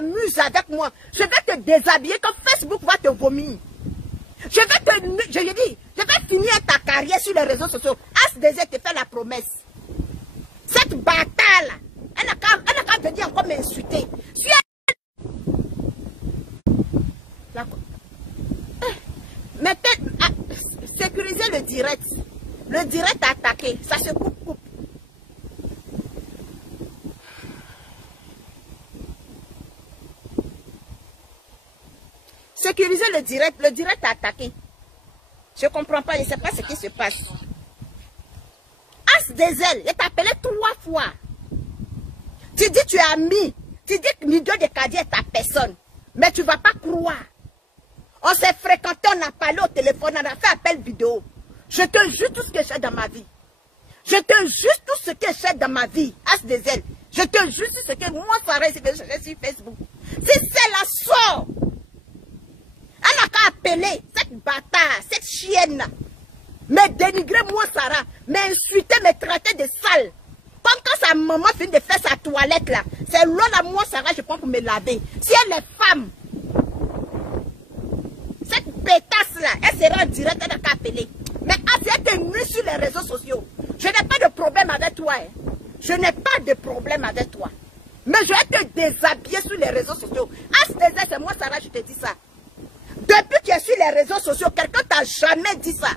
t'amuses avec moi, je vais te déshabiller quand Facebook va te vomir. Je vais finir ta carrière sur les réseaux sociaux. As-DZ te fait la promesse. Cette bâtard-là, elle n'a qu'à venir encore m'insulter. Si sécuriser le direct. Le direct a attaqué. Ça se coupe. Sécuriser le direct a attaqué. Je ne comprends pas, je ne sais pas ce qui se passe. As-DZ, je t'ai appelé 3 fois. Tu dis tu es ami. Tu dis que Nidio de Kadi est ta personne. Mais tu ne vas pas croire. On s'est fréquenté, on a parlé au téléphone, on a fait appel vidéo. Je te jure tout ce que j'ai dans ma vie. Je te jure tout ce que j'ai dans ma vie. As-DZ. Je te jure tout ce que moi, Sarah, c'est que je suis sur Facebook. Si c'est la sort. Elle n'a qu'à appeler cette bâtard, cette chienne, me dénigrer moi, Sarah, m'insulter, me traiter de sale. Comme quand sa maman finit de faire sa toilette là, c'est l'eau là, moi, Sarah, je prends pour me laver. Si elle est femme, cette pétasse là, elle sera en direct, elle n'a qu'à appeler. Mais si elle te nuit sur les réseaux sociaux, je n'ai pas de problème avec toi. Hein. Je n'ai pas de problème avec toi. Mais je vais te déshabiller sur les réseaux sociaux. As-DZ, c'est moi, Sarah, je te dis ça. Depuis que tu es sur les réseaux sociaux, quelqu'un t'a jamais dit ça.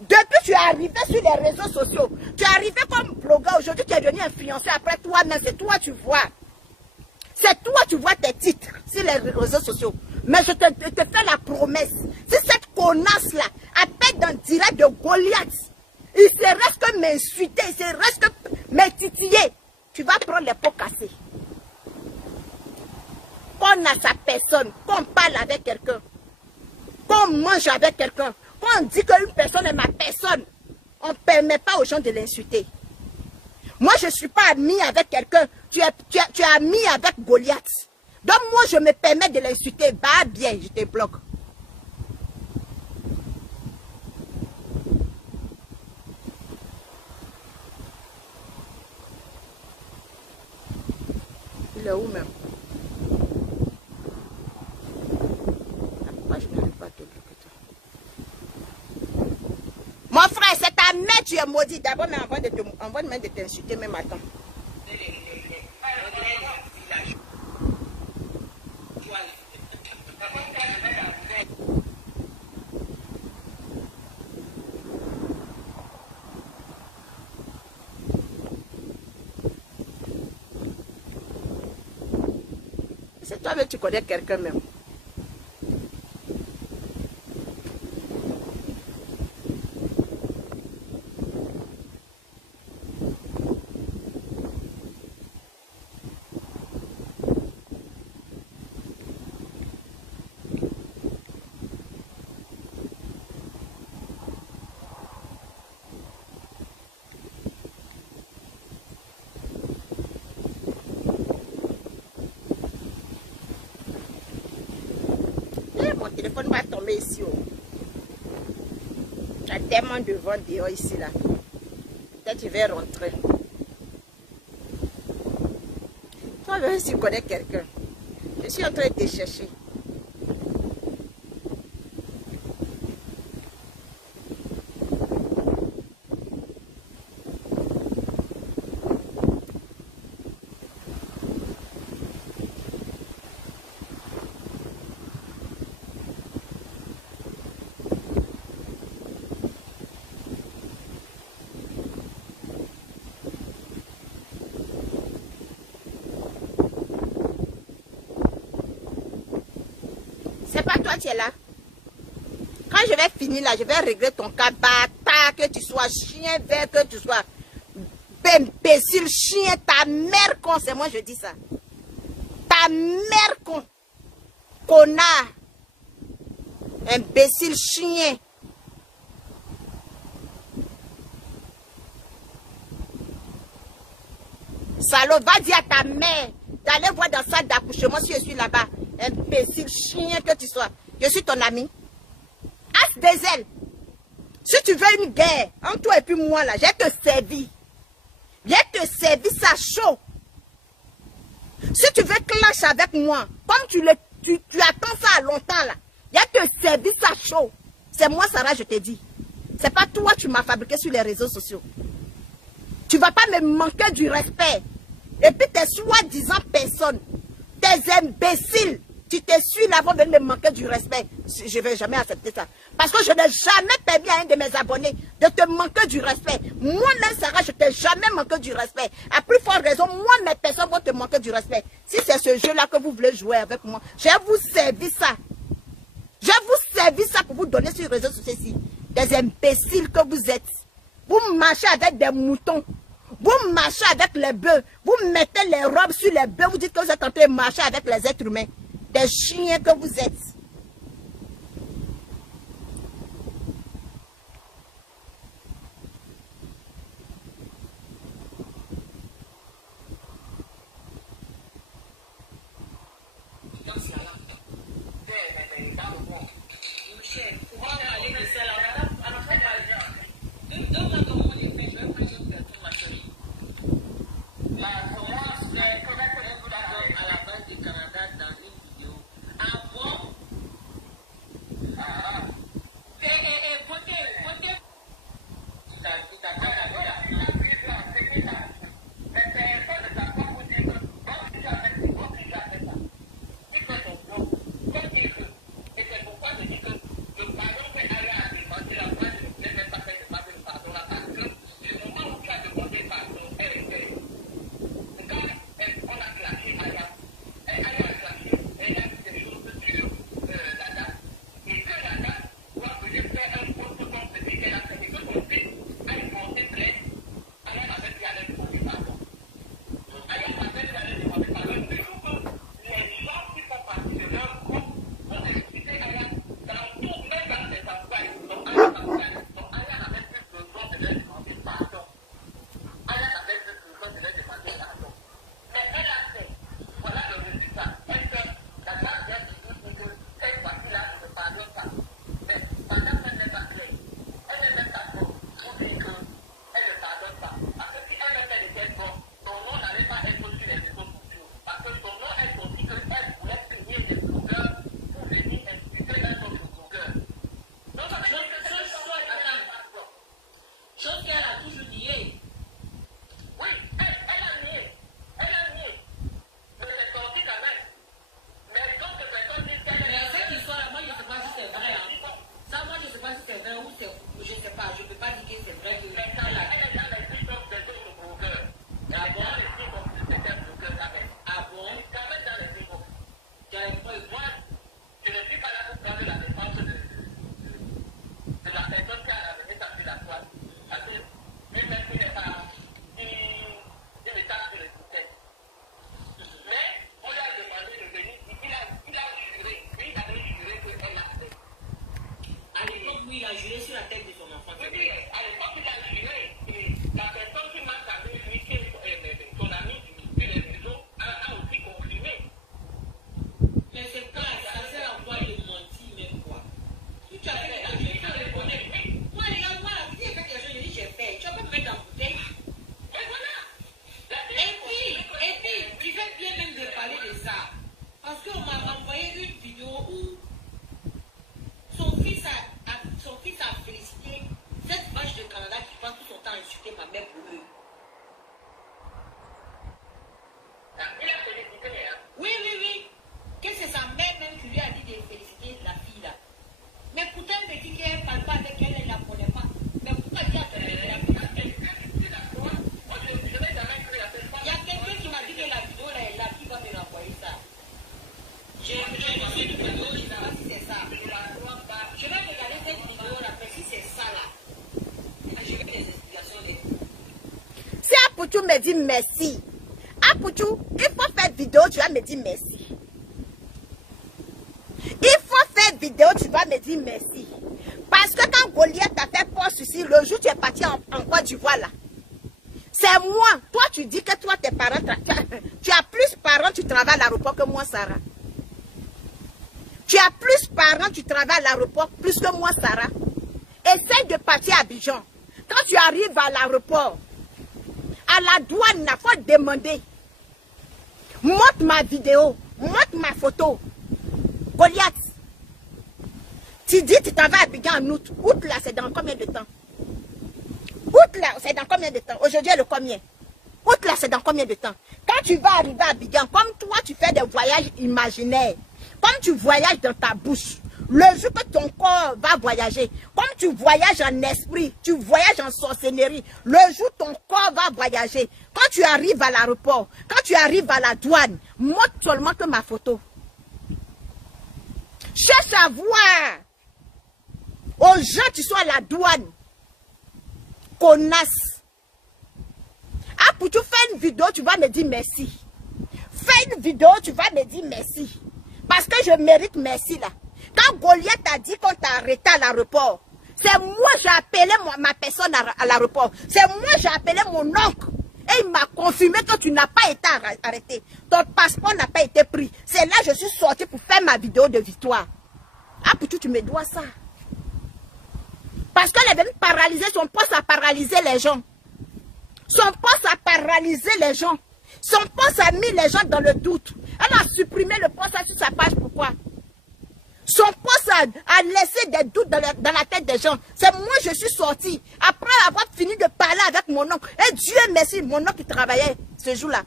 Depuis que tu es arrivé sur les réseaux sociaux, tu es arrivé comme blogueur, aujourd'hui tu es devenu influenceur, après toi-même, c'est toi tu vois. C'est toi tu vois tes titres sur les réseaux sociaux. Mais je te fais la promesse, si cette connasse-là appelle dans le direct de Goliath, il se reste que m'insulter, il se reste que me titiller, tu vas prendre les pots cassés. Qu'on a sa personne, qu'on parle avec quelqu'un, qu'on mange avec quelqu'un, qu'on dit qu'une personne est ma personne, on ne permet pas aux gens de l'insulter. Moi, je ne suis pas ami avec quelqu'un, tu es ami avec Goliath. Donc moi, je me permets de l'insulter, bah bien, je te bloque. Il est où même? Pourquoi je n'arrive pas à te bloquer toi? Mon frère, c'est ta mère, tu es maudit. D'abord, mais avant de t'insulter, même attends. C'est toi que tu connais quelqu'un même. Mon téléphone va tomber ici. Oh. Tu as tellement de vent dehors ici là. Peut-être tu vas rentrer. Toi, même si tu connais quelqu'un, je suis en train de te chercher. C'est pas toi qui es là. Quand je vais finir là, je vais régler ton cas, bâtard, que tu sois chien vert, que tu sois imbécile, chien, ta mère con, c'est moi je dis ça. Ta mère con, connard, imbécile, chien. Salaud, va dire à ta mère d'aller voir dans sa salle d'accouchement si je suis là-bas. Imbécile, chien que tu sois. Je suis ton ami. As-DZ. Si tu veux une guerre entre toi et puis moi là, j'ai te servi. J'ai te servi ça chaud. Si tu veux clash avec moi, comme tu attends ça longtemps là, il y a te servir ça chaud. C'est moi, Sarah, je te dis. C'est pas toi, tu m'as fabriqué sur les réseaux sociaux. Tu vas pas me manquer du respect. Et puis tes soi-disant personnes, tes imbéciles, tu te suis là, vont venir me manquer du respect. Je ne vais jamais accepter ça. Parce que je n'ai jamais permis à un de mes abonnés de te manquer du respect. Moi-même, Sarah, je ne t'ai jamais manqué du respect. À plus forte raison, moi, mes personnes vont te manquer du respect. Si c'est ce jeu-là que vous voulez jouer avec moi, je vais vous servir ça. Je vais vous servir ça pour vous donner sur les réseaux sociaux ici. Des imbéciles que vous êtes. Vous marchez avec des moutons. Vous marchez avec les bœufs. Vous mettez les robes sur les bœufs. Vous dites que vous êtes en train de marcher avec les êtres humains. Des chiens que vous êtes. Tu me dis merci. Apoutou, il faut faire vidéo, tu vas me dire merci. Il faut faire vidéo, tu vas me dire merci. Parce que quand Goliath a fait poste ici, le jour où tu es parti en Côte d'Ivoire là, c'est moi. Toi, tu dis que toi, tes parents, tu as plus parents, tu travailles à l'aéroport que moi, Sarah. Tu as plus parents, tu travailles à l'aéroport plus que moi, Sarah. Essaye de partir à Abidjan. Quand tu arrives à l'aéroport, à la douane, il faut demander. Montre ma vidéo. Montre ma photo. Goliath. Tu dis tu t'en vas à Abidjan en août. Août là, c'est dans combien de temps? Août là, c'est dans combien de temps? Aujourd'hui, le combien? Août là, c'est dans combien de temps? Quand tu vas arriver à Abidjan, comme toi, tu fais des voyages imaginaires. Comme tu voyages dans ta bouche. Le jour que ton corps va voyager, comme tu voyages en esprit, tu voyages en sorcellerie, le jour ton corps va voyager, quand tu arrives à l'aéroport, quand tu arrives à la douane, montre seulement que ma photo. Cherche à voir aux gens qui sont à la douane, connaissent. Ah, pour tu faire une vidéo, tu vas me dire merci. Fais une vidéo, tu vas me dire merci. Parce que je mérite merci là. Quand Goliath a dit qu'on t'a arrêté à l'aéroport, c'est moi j'ai appelé ma personne à l'aéroport. C'est moi j'ai appelé mon oncle. Et il m'a confirmé que tu n'as pas été arrêté. Ton passeport n'a pas été pris. C'est là que je suis sorti pour faire ma vidéo de victoire. Ah, pour tu me dois ça. Parce qu'elle est venue paralyser, son poste a paralysé les gens. Son poste a paralysé les gens. Son poste a mis les gens dans le doute. Elle a supprimé le poste sur sa page. Pourquoi? Son poste a laissé des doutes dans la tête des gens. C'est moi je suis sorti. Après avoir fini de parler avec mon oncle. Et Dieu merci, mon oncle qui travaillait ce jour-là.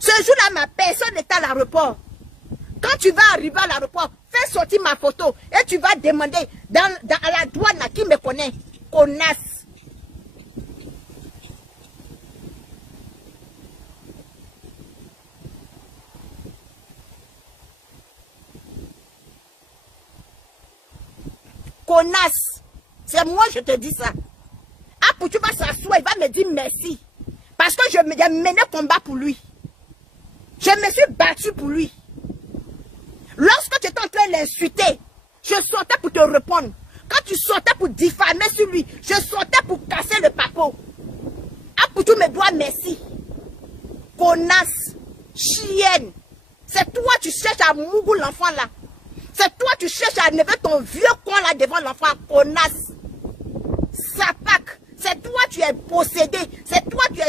Ce jour-là, ma personne était à l'aéroport. Quand tu vas arriver à l'aéroport, fais sortir ma photo. Et tu vas demander à la douane là, qui me connaît. Connasse. Connasse. C'est moi, je te dis ça. Ah, pour tu vas s'asseoir, il va me dire merci. Parce que j'ai mené combat pour lui. Je me suis battu pour lui. Lorsque tu étais en train de l'insulter, je sortais pour te répondre. Quand tu sortais pour diffamer sur lui, je sortais pour casser le papo. Ah, pour tu me dois merci. Connasse. Chienne. C'est toi, tu cherches à mourir l'enfant là. C'est toi, tu cherches à lever ton vieux con là devant l'enfant, connasse. Sapak. C'est toi, tu es possédé. C'est toi, tu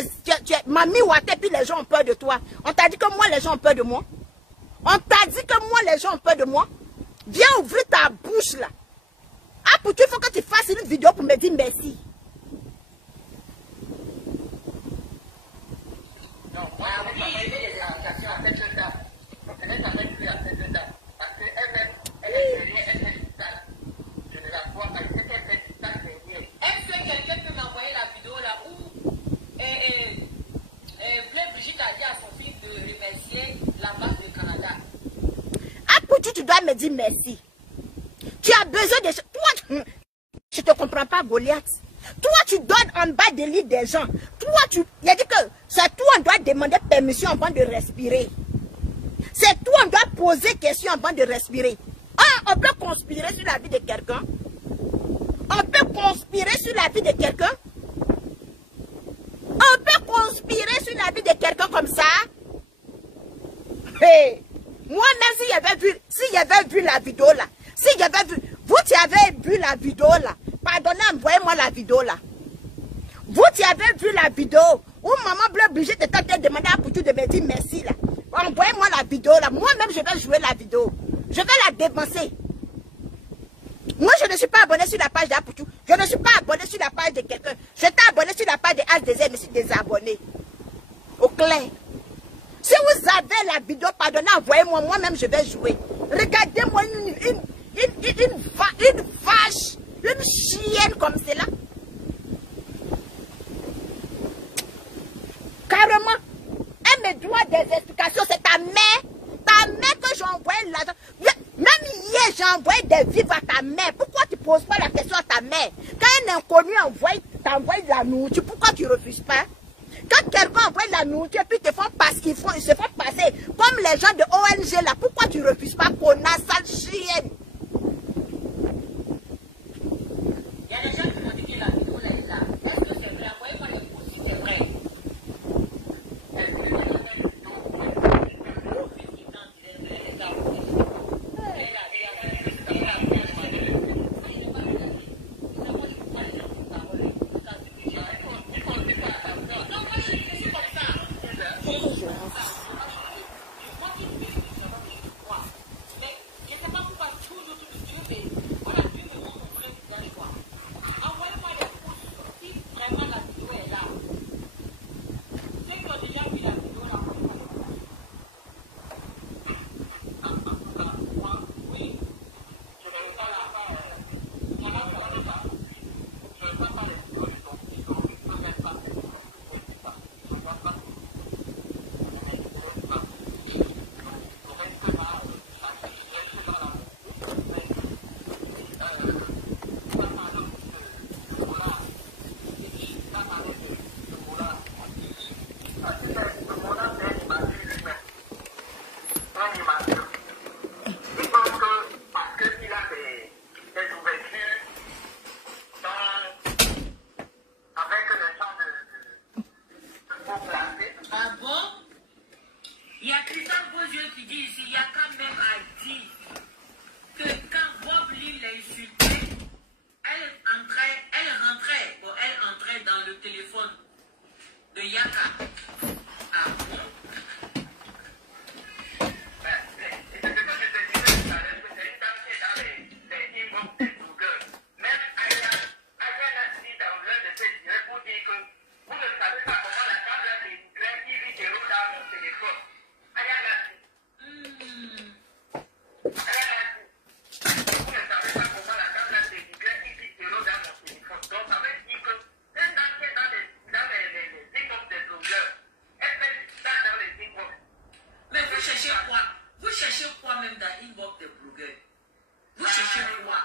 es Mami Ouate, puis les gens ont peur de toi. On t'a dit que moi, les gens ont peur de moi. On t'a dit que moi, les gens ont peur de moi. Viens ouvrir ta bouche là. Ah, pour toi, il faut que tu fasses une vidéo pour me dire merci. Non, moi, je n'ai pas été à cette date. Je n'ai jamais vu à cette date. Parce qu'elle-même, elle est derrière, elle fait du tac. Je ne la vois pas, elle fait du tac derrière. Est-ce que quelqu'un peut m'envoyer la vidéo là où Bleu Brigitte a dit à son fils de remercier l'ambassade du Canada? Ah, pour tu dois me dire merci. Tu as besoin de... Toi, je ne te comprends pas, Goliath. Toi, tu donnes en bas des lits des gens. Toi, il a dit que c'est toi, on doit demander permission avant de respirer. C'est toi, on doit poser question avant de respirer. Ah, on peut conspirer sur la vie de quelqu'un. On peut conspirer sur la vie de quelqu'un. On peut conspirer sur la vie de quelqu'un comme ça. Hey. Moi-même, s'il y avait vu la vidéo là, s'il y avait vu, vous qui avez vu la vidéo là, pardonnez, envoyez-moi la vidéo là. Vous qui avez vu la vidéo où maman Bleu Brigitte était en train de demander à Poutou de me dire merci là. Envoyez-moi la vidéo là. Moi-même, je vais jouer la vidéo. Je vais la dépenser. Moi, je ne suis pas abonné sur la page d'Apoutou. Je ne suis pas abonné sur la page de quelqu'un. Je t'ai abonné sur la page de HDZ, mais je suis désabonné. Au clair. Si vous avez la vidéo, pardonnez, envoyez-moi. Moi-même, je vais jouer. Regardez-moi une vache, une chienne comme celle-là. Carrément. Elle me doit des explications. C'est ta mère que j'ai envoyé l'argent. Même hier, j'ai envoyé des vivres à ta mère. Pourquoi tu ne poses pas la question à ta mère? Quand un inconnu t'envoie de la nourriture, pourquoi tu ne refuses pas? Quand quelqu'un envoie de la nourriture, puis ils se font passer comme les gens de ONG là, pourquoi tu ne refuses pas qu'on a sale chienne? Il y a des gens qui m'ont dit que la vidéo là est là. Est-ce que c'est vrai? Envoyez-moi les mots si c'est vrai. animation. Il pense que parce qu'il a des ouvertures avec le genre de faux placés. Ah bon? Il y a Christophe Beaujeu qui dit ici, il y a quand même à dire que quand Bob Lee l'a insulté, elle entrait dans le téléphone de Yaka. Ah bon? C'est ce que je te disais tout à l'heure, que c'est une dame qui est dans les inbox des Google. Même Aya l'a dit dans l'un de ses directs pour dire que vous ne savez pas comment la dame là découvert qui vit des roues dans mon téléphone. Aya l'a dit. Vous ne savez pas comment la dame là découvert qui vit des roues dans mon téléphone. Donc ça veut dire que cette dame qui est dans les inbox des blogueurs, elle fait ça dans les inbox. Mais vous cherchez quoi? Vous cherchez quoi même dans l'inbox des blogueurs? Vous cherchez quoi?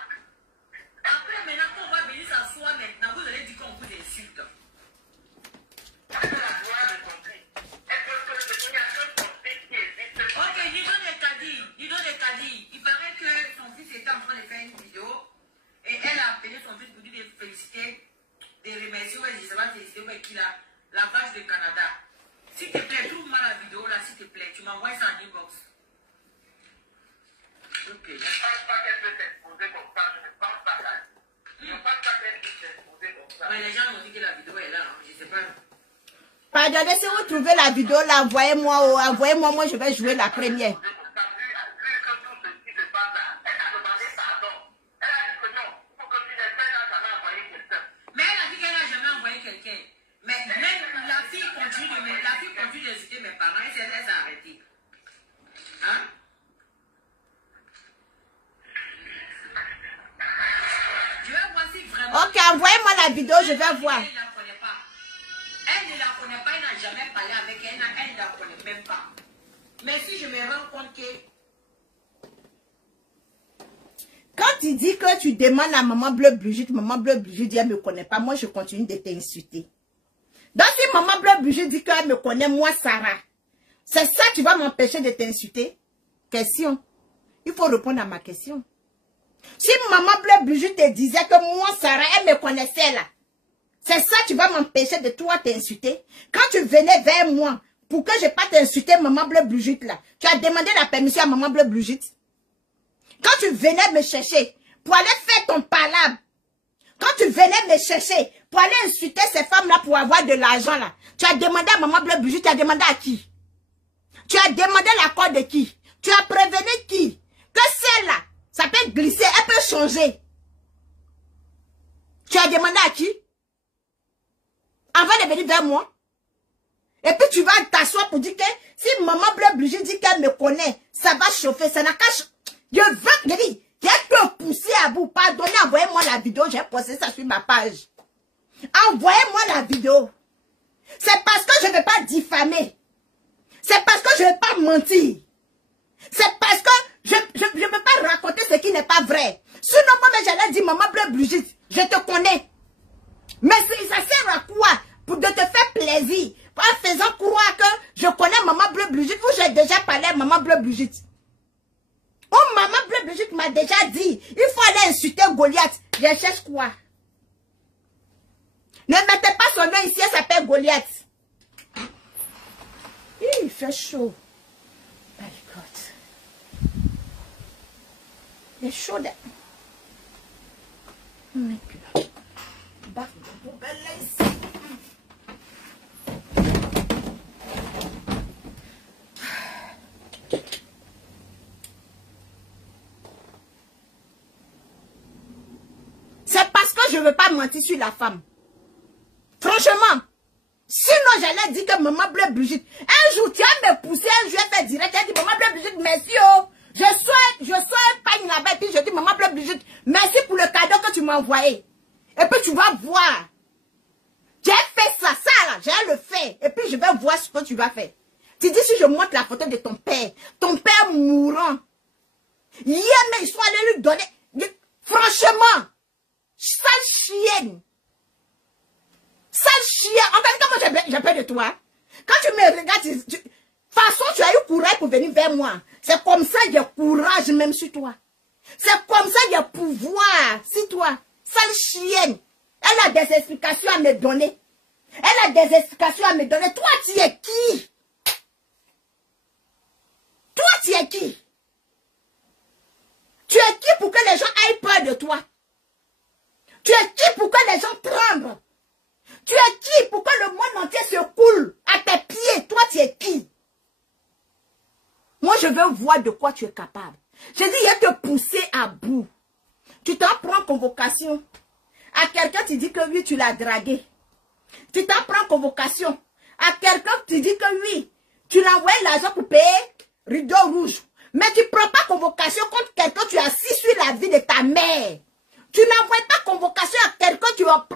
Après, maintenant, quand on va venir s'asseoir maintenant, vous allez dire qu'on vous insulte. Est-ce que la loi de compris? Est-ce que il y a un conflit qui existe? Ok, Nido de Kadi. Il paraît que son fils était en train de faire une vidéo et elle a appelé son fils pour dire de féliciter, de remercier, ouais, je sais pas féliciter, ouais, qu'il a la vache du Canada. S'il te plaît, trouve-moi la vidéo là, s'il te plaît. Tu m'envoies ça en inbox. Ok. Je ne pense pas qu'elle peut s'exposer comme ça. Je ne pense pas ça. Je ne pense pas qu'elle puisse s'exposer comme ça. Mais les gens m'ont dit que la vidéo est là, je ne sais pas. Pardonnez, si vous trouvez la vidéo là, envoyez-moi, moi je vais jouer la première. Vu que tout ceci se passe là, elle a demandé pardon. Elle a dit que non, il faut que tu n'aies pas jamais envoyé quelqu'un. Mais elle a dit qu'elle n'a jamais envoyé quelqu'un. Mais même la fille continue d'insulter mes parents et elle s'est arrêtée. Hein? Je vais voir si vraiment... Ok, envoyez-moi la vidéo, je vais voir. Elle ne la connaît pas. Elle ne la connaît pas, elle n'a jamais parlé avec elle, elle ne la connaît même pas. Mais si je me rends compte que... Quand tu dis que tu demandes à maman Bleu Brigitte dit elle ne me connaît pas, moi je continue de t'insulter. Donc si maman Bleu Brigitte dit qu'elle me connaît, moi Sarah, c'est ça qui va m'empêcher de t'insulter? Question. Il faut répondre à ma question. Si maman Bleu Brigitte te disait que moi Sarah, elle me connaissait là, c'est ça qui va m'empêcher de toi t'insulter? Quand tu venais vers moi, pour que je ne pas t'insulter maman Bleu Brigitte là, tu as demandé la permission à maman Bleu Brigitte? Quand tu venais me chercher pour aller faire ton palabre, quand tu venais me chercher pour aller insulter ces femmes-là pour avoir de l'argent là, tu as demandé à maman Bleu Brigitte, tu as demandé à qui? Tu as demandé l'accord de qui? Tu as prévenu qui? Que celle-là, ça peut glisser, elle peut changer. Tu as demandé à qui? Avant de venir vers moi. Et puis tu vas t'asseoir pour dire que si maman Bleu Brigitte dit qu'elle me connaît, ça va chauffer, ça n'a qu'à chauffer. Je dis, j'ai te poussé à bout. Pardonnez, envoyez-moi la vidéo. J'ai posté ça sur ma page. Envoyez-moi la vidéo. C'est parce que je ne vais pas diffamer. C'est parce que je ne vais pas mentir. C'est parce que je ne peux pas raconter ce qui n'est pas vrai. Sinon, moi, j'allais dire, maman Bleu Brigitte, je te connais. Mais ça sert à quoi? Pour de te faire plaisir. En faisant croire que je connais maman Bleu Brigitte. Ou j'ai déjà parlé à maman Bleu Brigitte. Oh, maman Bleu Brigitte m'a déjà dit, il faut aller insulter Goliath. Je cherche quoi? Ne mettez pas son nom ici, elle s'appelle Goliath. Il fait chaud. My God. Il est chaud. My God. Bac de poubelle là ici. C'est parce que je ne veux pas mentir sur la femme. Franchement. Sinon, j'allais dire que maman Bleu Brigitte. Un jour, tu as me poussé, je vais faire direct. Elle dit, maman Bleu Brigitte, merci. Oh. Je sois un pagne là-bas. Et puis je dis, maman Bleu Brigitte, merci pour le cadeau que tu m'as envoyé. Et puis tu vas voir. J'ai fait ça là, j'ai le fait. Et puis je vais voir ce que tu vas faire. Tu dis, si je montre la photo de ton père mourant. Hier, mais ils sont allés lui donner. Franchement. Sale chienne. Sale chien. En fait, comment j'ai peur de toi? Quand tu me regardes, façon, tu as eu courage pour venir vers moi. C'est comme ça qu'il y a courage même sur toi. C'est comme ça qu'il y a pouvoir sur toi. Sale chienne. Elle a des explications à me donner. Elle a des explications à me donner. Toi, tu es qui? Toi, tu es qui? Tu es qui pour que les gens aient peur de toi? Tu es qui pour que les gens tremblent? Tu es qui pour que le monde entier se coule à tes pieds? Toi, tu es qui? Moi, je veux voir de quoi tu es capable. Je dis, il y a te pousser à bout. Tu t'en prends convocation. À quelqu'un, tu dis que oui, tu l'as dragué. Tu t'en prends convocation. À quelqu'un, tu dis que oui, tu l'envoies l'argent pour payer rideau rouge. Mais tu ne prends pas convocation contre quelqu'un, tu as assis sur la vie de ta mère. Tu n'envoies pas convocation à quelqu'un,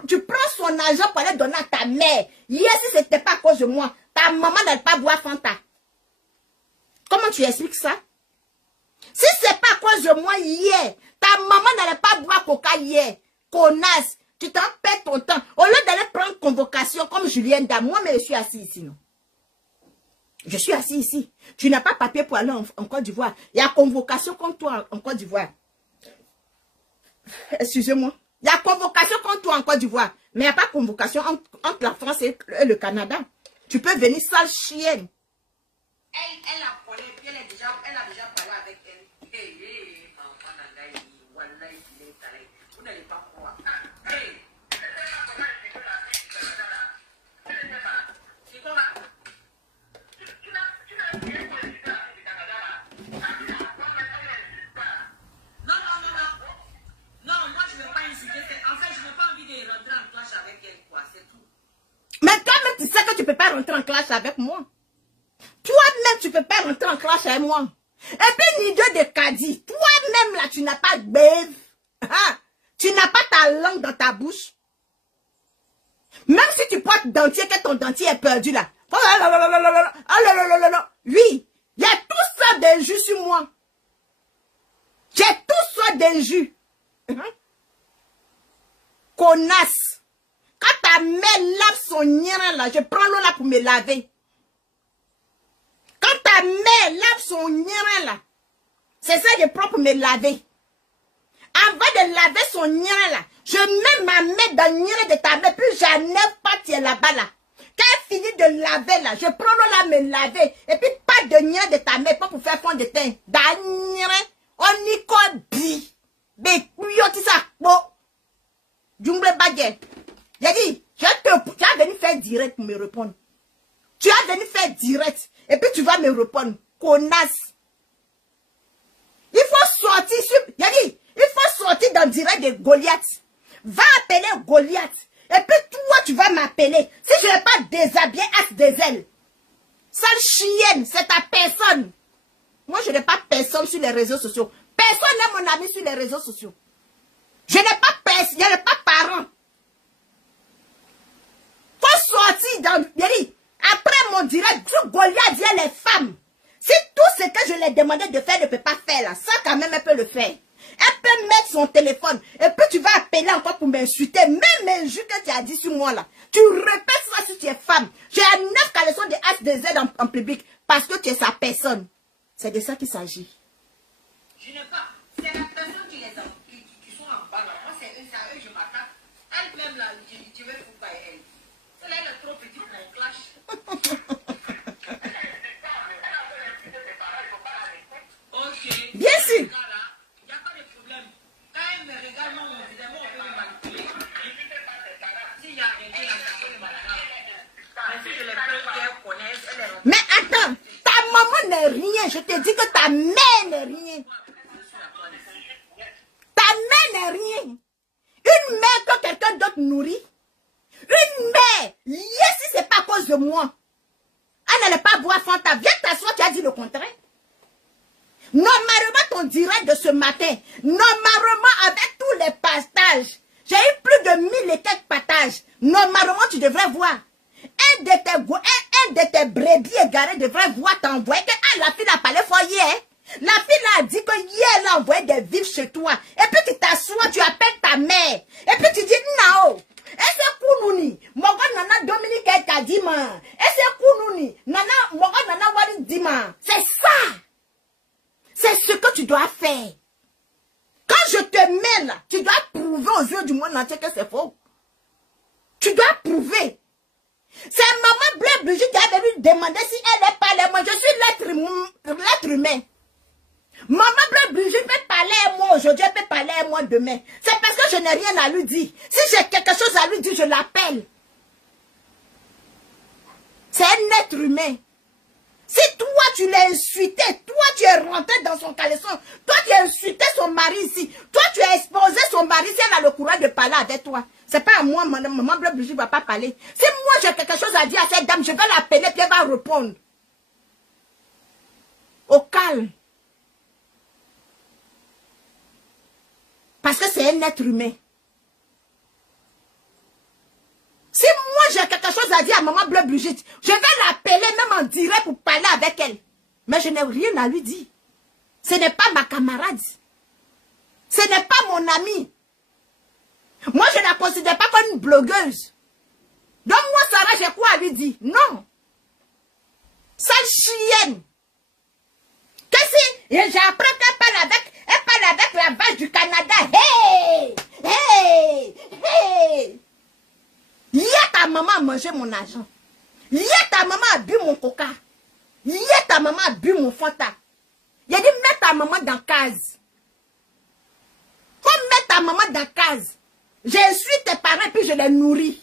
tu prends son argent pour aller donner à ta mère. Hier, si ce n'était pas à cause de moi, ta maman n'allait pas boire Fanta. Comment tu expliques ça? Si ce n'est pas à cause de moi hier, ta maman n'allait pas boire Coca hier. Connasse, tu t'en perds ton temps. Au lieu d'aller prendre convocation comme Julien Dam, moi, mais je suis assis ici, non? Je suis assis ici. Tu n'as pas papier pour aller en Côte d'Ivoire. Il y a convocation contre toi en Côte d'Ivoire. Excusez-moi. Il y a convocation contre toi en Côte d'Ivoire. Mais il n'y a pas convocation entre la France et le Canada. Tu peux venir sale chienne. Elle a parlé, puis elle a déjà parlé avec elle. Vous n'allez pas croire. C'est quoi là? Non, moi je ne veux pas insister. En fait, je n'ai pas envie de rentrer en clash avec elle, quoi. C'est tout. Mais toi-même, tu sais que tu ne peux pas rentrer en clash avec moi. Toi-même, tu ne peux pas rentrer en clash avec moi. Et puis, Nidio de Kadi, toi-même, là, tu n'as pas de bave. Ah, tu n'as pas ta langue dans ta bouche. Même si tu portes dentier, que ton dentier est perdu, là. Oui, il y a tout ça d'injus sur moi. J'ai tout ça d'injus. Connasse. Quand ta mère lave son nien, là, je prends l'eau là pour me laver. Quand ta mère lave son nien là, c'est ça que je prends pour me laver. Avant de laver son nien là, je mets ma main dans le nien de ta mère, puis j'enlève pas, tu es là-bas là. Quand elle finit de laver là, je prends l'eau là me laver, et puis pas de nien de ta mère, pas pour faire fond de teint. Dans nien, on y cobi. Bekuyoti ça, bon. Djungle baguette. J'ai dit, tu as venu faire direct pour me répondre. Tu as venu faire direct. Et puis tu vas me répondre. Connasse. Il faut sortir. J'ai dit, il faut sortir dans le direct de Goliath. Va appeler Goliath. Et puis toi, tu vas m'appeler. Si je n'ai pas déshabillé as des ailes. Sale chienne, c'est ta personne. Moi, je n'ai pas personne sur les réseaux sociaux. Personne n'est mon ami sur les réseaux sociaux. Je n'ai pas personne, je n'ai pas parent. Faut sortir dans... Après mon direct, Goliath dit les femmes. Si tout ce que je lui ai demandé de faire ne peut pas faire là, ça quand même elle peut le faire. Elle peut mettre son téléphone et puis tu vas appeler encore pour m'insulter. Même injure que tu as dit sur moi là. Tu répètes ça si tu es femme. J'ai 9 caleçons de As de Z en public parce que tu es sa personne. C'est de ça qu'il s'agit. Je n'ai pas. C'est la personne qui sont en bas là. Moi, c'est à eux que je m'attaque. Elle-même là, je vais foutre par elle. Celle-là, elle est trop petite pour un clash. Ok. Bien sûr. Il n'y a pas de problème. Quand elle me regarde, non, évidemment, on peut me manipuler. S'il y a rien, on peut me manipuler. Mais si je les prends qu'elle connaisse, elle est rentrée. Mais attends, ta maman n'est rien. Je te dis que ta mère n'est rien. Ta mère n'est rien. Une mère que quelqu'un d'autre nourrit. Une mère. Yes, si c'est pas à cause de moi. Elle n'allait pas boire Fanta. Viens t'asseoir, tu as dit le contraire. Normalement, ton direct de ce matin, normalement, avec tous les partages, j'ai eu plus de 1000 et quelques partages. Normalement, tu devrais voir. Un de tes brebis égarés devrait voir t'envoyer que la fille a parlé fort hier. La fille a dit que hier, elle a envoyé des vivres chez toi. Et puis tu t'assois, tu appelles ta mère. Et puis tu dis, non. Et c'est Kounouni. Mogon nana Dominique Kadima. Et c'est Kounouni. Nana, Mogon nana Wari que tu dois faire. Quand je te mets là, tu dois prouver aux yeux du monde entier que c'est faux. Tu dois prouver. C'est maman Bleu Brigitte qui a venu demander si elle est parlée. Moi, je suis l'être humain. Maman Bleu Brigitte peut parler à moi aujourd'hui, elle peut parler à moi demain. C'est parce que je n'ai rien à lui dire. Si j'ai quelque chose à lui dire, je l'appelle. C'est un être humain. Si toi, tu l'as insulté, toi, tu es rentré dans son caleçon, toi, tu as insulté son mari ici, toi, tu as exposé son mari si elle a le courage de parler avec toi. C'est pas à moi, maman Bleu Brigitte ne va pas parler. Si moi, j'ai quelque chose à dire à cette dame, je vais l'appeler puis elle va répondre. Au calme. Parce que c'est un être humain. Si moi j'ai quelque chose à dire à maman Bleu Brigitte, je vais l'appeler même en direct pour parler avec elle. Mais je n'ai rien à lui dire. Ce n'est pas ma camarade. Ce n'est pas mon amie. Moi je ne la considère pas comme une blogueuse. Donc moi Sarah, j'ai quoi à lui dire? Non. Sale chienne. Qu'est-ce que j'apprends qu'elle parle avec la vache du Canada. Hey! Hey! Hey! Hier, ta maman a mangé mon argent. Hier, ta maman a bu mon coca. Hier, ta maman a bu mon Fanta. Il a dit, mets ta maman dans la case. Faut mettre ta maman dans la case. J'ai su tes parents puis je les nourris.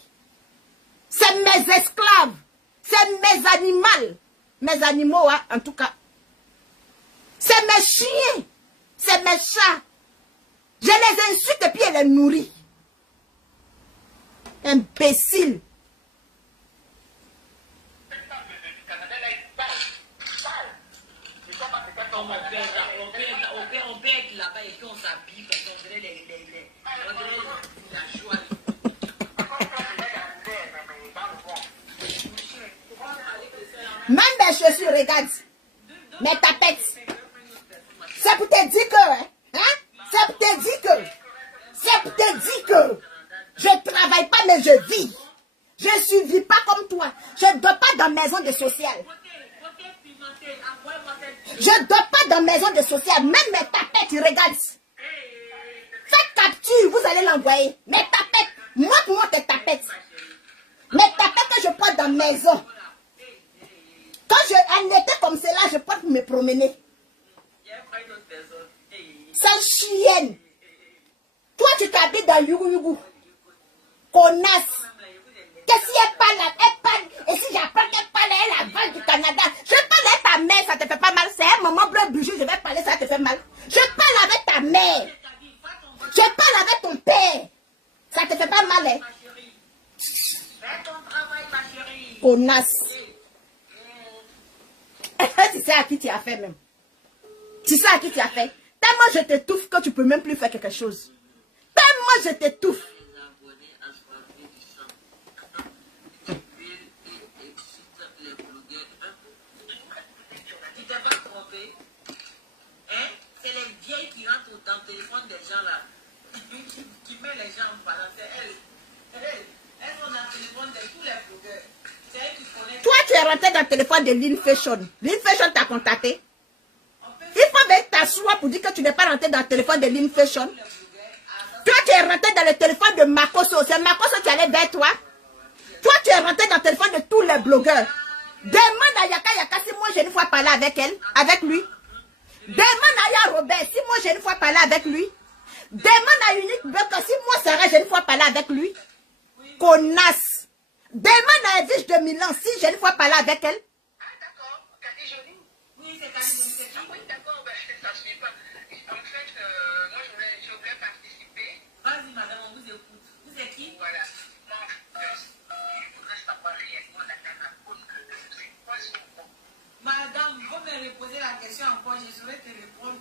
C'est mes esclaves. C'est mes animaux. Mes animaux, hein, en tout cas. C'est mes chiens. C'est mes chats. Je les insulte et puis je les nourris. Imbécile. On peut être là-bas et puis on s'habille parce qu'on dirait la joie. Même mes chaussures, regarde. Mes tapettes. C'est pour te dire que, hein? C'est pour te dire que, c'est pour te dire que, je ne travaille pas, mais je vis. Je ne survis pas comme toi. Je ne dors pas dans maison de social. Je ne dors pas dans maison de social. Même mes tapettes, regarde. Faites capture, vous allez l'envoyer. Mes tapettes, montre-moi tes tapettes. Mes tapettes que je porte dans maison. Quand en été comme cela, je porte pour me promener. Sale chienne. Toi, tu t'habilles dans Yugu. Connasse. Qu'est-ce qu'elle parle? Elle parle. Et si j'apprends qu'elle parle, elle est la vache du Canada. Je parle avec ta mère, ça te fait pas mal. C'est un maman Bleu Brigitte, je vais parler, ça te fait mal. Je parle avec ta mère. Je parle avec ton père. Ça te fait pas mal, hein? Connasse. Tu sais à qui tu as fait même. Tu sais à qui tu as fait. Tellement je t'étouffe que tu peux même plus faire quelque chose. Tellement je t'étouffe. Tu t'es pas trompé. Hein? C'est les vieilles qui rentrent dans le téléphone des gens là. Qui met les gens en balance. Elles sont dans le téléphone de tous les blogueurs. C'est elles qui connaissent. Toi, tu es rentré dans le téléphone de Lynn Fashion. Lynn Fashion t'a contacté. Il faut même t'asseoir pour dire que tu n'es pas rentré dans le téléphone de Lynn Fashion. Toi, tu es rentré dans le téléphone de Makoso. C'est Makoso qui allait vers toi. Toi, tu es rentré dans le téléphone de tous les blogueurs. Demande à Yaka Yaka si moi j'ai une fois parlé avec elle, avec lui. Demande à Ya Robert si moi j'ai une fois parlé avec lui. Demande à Unique Beka si moi Sarah j'ai une fois parlé avec lui. Connasse. Demande à Edwige de Milan si j'ai une fois parlé avec elle. Ah d'accord, Cathy Jolie. Oui, c'est Cathy Jolie. Ah oui, d'accord, ben, ça ne suit pas. En fait, moi je voulais participer. Vas-y madame, on vous écoute. Vous êtes qui? Voilà. Moi, je voudrais savoir réellement la canapone que c'est quoi son nom. Madame, vous me reposer la question encore, je saurais te répondre.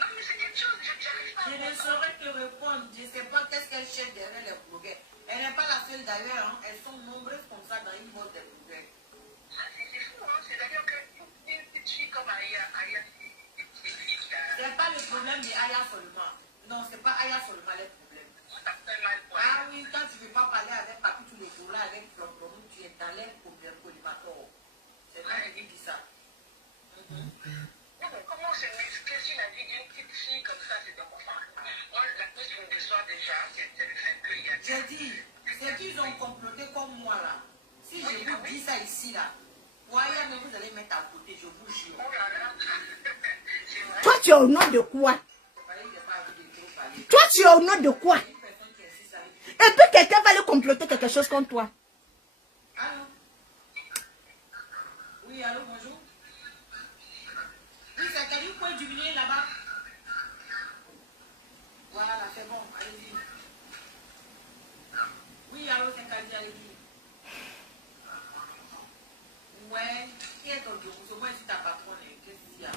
Non, mais c'est quelque chose, j'arrive pas à Je ne saurais te répondre. Je ne sais pas qu'est-ce qu'elle cherche derrière les blogueurs. Elle n'est pas la seule d'ailleurs. Hein. Elles sont nombreuses comme ça dans une boîte de blogueurs. C'est fou, hein. C'est-à-dire qu'une petite fille comme Aya, c'est pas le problème de Aya seulement. Non, c'est pas Aya seulement le problème. ça fait mal pour Ah oui, quand tu ne veux pas parler avec Papi tous les jours là, avec Floprom, tu es dans l'air pour bien collimateur. C'est moi qui dis ça. l'histoire déjà, c'était le fait qu'il y a... J'ai dit, c'est qu'ils ont comploté comme moi là. Si je vous dis ça ici là, voyez, mais vous allez mettre à côté, je vous jure. Toi, tu es au nom de quoi? Toi, tu es au nom de quoi? Et puis quelqu'un va le comploter quelque chose contre toi. Allô? Oui, allô, bonjour. Oui, c'est quelqu'un qui peut diminuer là-bas. Voilà, c'est bon, allez-y. Oui, allô, c'est quelqu'un, allez-y. Ouais, qui est ton bureau? Moi, je suis ta patronne. Qu'est-ce qu'il y a?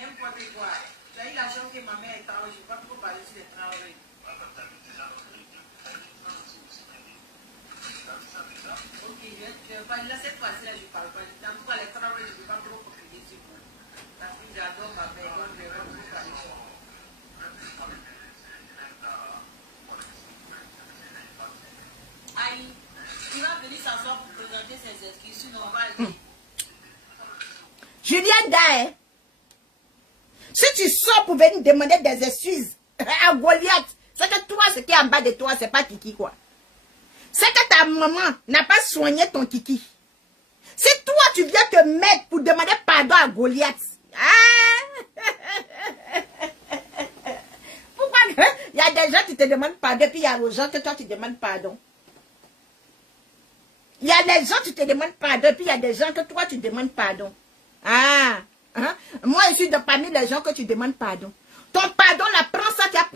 N'importe quoi. Tu as eu la chance que ma mère est travailleuse. Je ne vais pas trop parler sur les travailleurs. Ok, je vais pas. Là, cette fois-ci, je ne parle pas. En tout cas, les travailleurs, je ne vais pas trop compliquer sur vous. Parce que j'adore ma mère. Donc, je vais pas trop parler sur vous. Aïe, il va venir s'asseoir pour présenter ses excuses. Sinon, on va aller. Julien Dae, si tu sors pour venir demander des excuses à Goliath, c'est que toi, ce qui est en bas de toi, c'est pas Kiki, quoi. C'est que ta maman n'a pas soigné ton Kiki. Si toi, tu viens te mettre pour demander pardon à Goliath, pourquoi il y a des gens qui te demandent pardon, puis il y a des gens que toi, tu demandes pardon. Il y a des gens qui te demandent pardon, puis il y a des gens que toi, tu demandes pardon. Moi, je suis parmi les gens que tu demandes pardon. Ton pardon, là, prends ça, tu as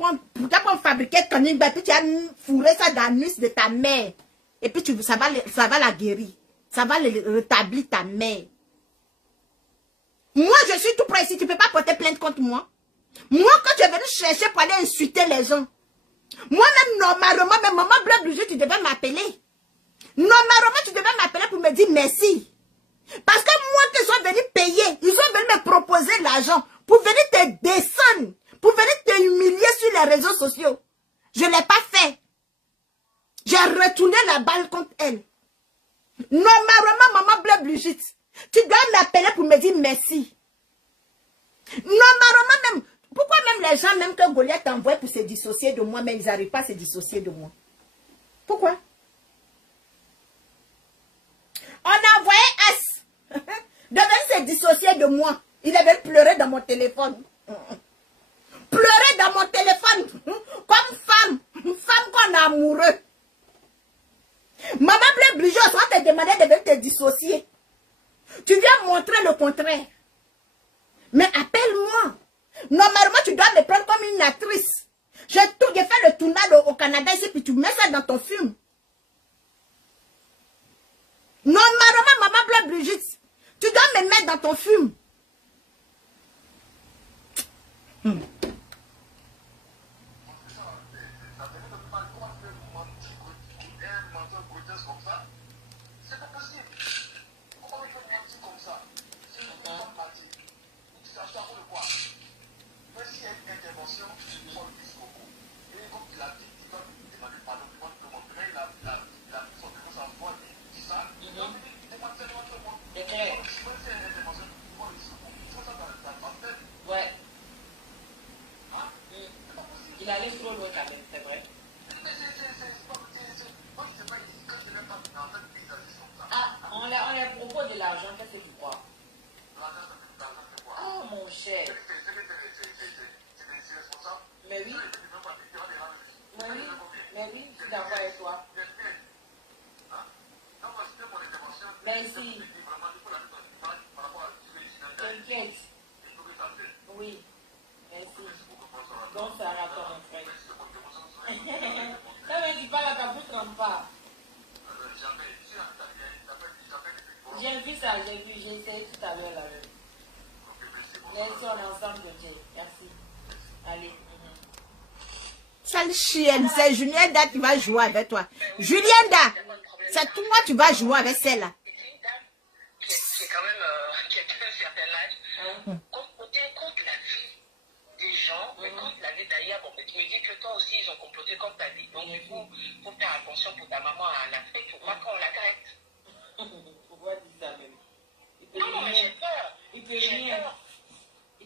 fabriqué ton imba, puis tu as fourré ça dans l'anus de ta mère. Et puis ça va la guérir. Ça va rétablir ta mère. Moi, je suis tout près ici. Tu ne peux pas porter plainte contre moi. Moi, quand tu es venu chercher pour aller insulter les gens, moi-même, normalement, même maman Bleu, tu devais m'appeler. Normalement, tu devais m'appeler pour me dire merci. Parce que moi, qu'ils sont venus payer, ils sont venus me proposer l'argent pour venir te descendre, pour venir te humilier sur les réseaux sociaux. Je ne l'ai pas fait. J'ai retourné la balle contre elle. Normalement, maman Bleu Brigitte, tu dois m'appeler pour me dire merci. Normalement même, pourquoi même les gens, même que Goliath t'envoie pour se dissocier de moi, mais ils n'arrivent pas à se dissocier de moi? Pourquoi? On a envoyé As de venir se dissocier de moi. Il avait pleuré dans mon téléphone. Pleurer dans mon téléphone. Comme femme. Une femme qu'on a amoureux. Maman Bleu Brigitte, on va te demander de venir te dissocier. Tu viens montrer le contraire. Mais appelle-moi. Normalement, tu dois me prendre comme une actrice. J'ai fait le tournage au Canada ici, puis tu mets ça dans ton film. Normalement, maman Bleu Brigitte, tu dois me mettre dans ton film. C'est pas possible. Comment il peut mentir comme ça? C'est une femme partie. Ça vaut le quoi? Mais s'il y a une intervention, tu prends le discours. Et comme tu l'as dit, tu dois demander pardon. Tu dois te montrer la son défense en voix. Tu dis ça. Tu dois venir demander tout le monde. C'est clair. Si tu veux faire une intervention, tu prends le discours. Tu fais ça dans l'antenne. Ouais. Hein? C'est pas possible. Il allait trop loin quand même, c'est vrai. Ah, on les propose de l'argent, qu'est-ce que tu crois? Ah, mon cher. Mais oui. Mais oui, je suis d'accord avec toi. Mais ici, t'inquiète. Oui, merci. Donc, ça rapport, mon frère. Ça veut dire pas la capoute trempe pas. J'ai vu ça, j'ai essayé tout à l'heure là. Laissons ensemble de Dieu. Merci. Allez. Sale chienne, c'est Julienda qui va jouer avec toi. Julienda, c'est toi tu vas jouer avec celle-là. C'est quand même quelqu'un d'un certain âge. Comploter contre la vie des gens, mais contre la vie d'ailleurs, bon, tu me dis que toi aussi ils ont comploté contre ta vie. Donc du coup, il faut faire attention pour ta maman à l'Afrique, il ne faut pas qu'on la grette. Pourquoi dire ça même? Non, mais j'ai peur. Il peut rien.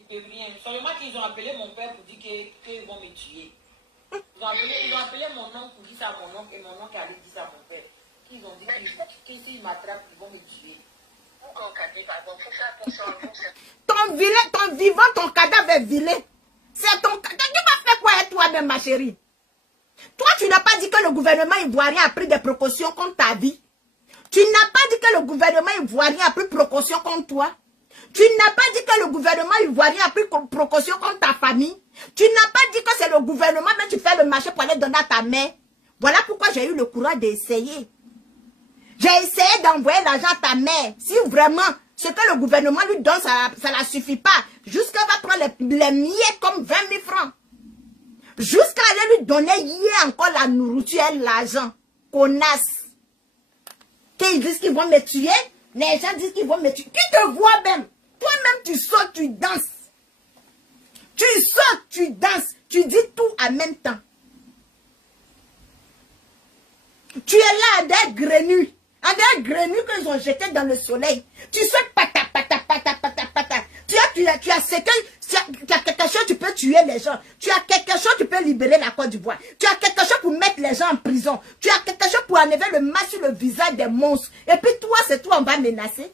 rien. Seulement qu'ils ont appelé mon père pour dire qu'ils vont me tuer. Ils ont appelé mon oncle pour dire ça à mon oncle et mon oncle allait dire ça à mon père. Ils ont dit que s'ils m'attrapent, ils vont me tuer. Ton vivant, ton cadavre est vilé. C'est ton cadavre. Tu vas faire quoi avec toi-même, ma chérie? Toi, tu n'as pas dit que le gouvernement ivoirien a pris des précautions contre ta vie. Tu n'as pas dit que le gouvernement ivoirien a pris précaution contre toi. Tu n'as pas dit que le gouvernement ivoirien a pris précaution contre ta famille. Tu n'as pas dit que c'est le gouvernement, mais tu fais le marché pour aller donner à ta mère. Voilà pourquoi j'ai eu le courage d'essayer. J'ai essayé d'envoyer l'argent à ta mère. Si vraiment, ce que le gouvernement lui donne, ça ne la suffit pas. Jusqu'à va prendre les miettes comme 20 000 francs. Jusqu'à aller lui donner hier encore la nourriture et l'argent. Connasse. Qu'ils disent qu'ils vont me tuer. Les gens disent qu'ils vont me tuer. Qui te voit même? Toi-même, tu sautes, tu danses. Tu sautes, tu danses. Tu dis tout en même temps. Tu es là à des grenouilles. À des grenouilles qu'ils ont jetées dans le soleil. Tu sautes pata, pata, pata, pata, pata. Tu as quelque chose, tu peux tuer les gens. Tu as quelque chose, tu peux libérer la Côte d'Ivoire. Tu as quelque chose pour mettre les gens en prison. Tu as quelque chose pour enlever le masque sur le visage des monstres. Et puis toi, c'est toi, on va menacer.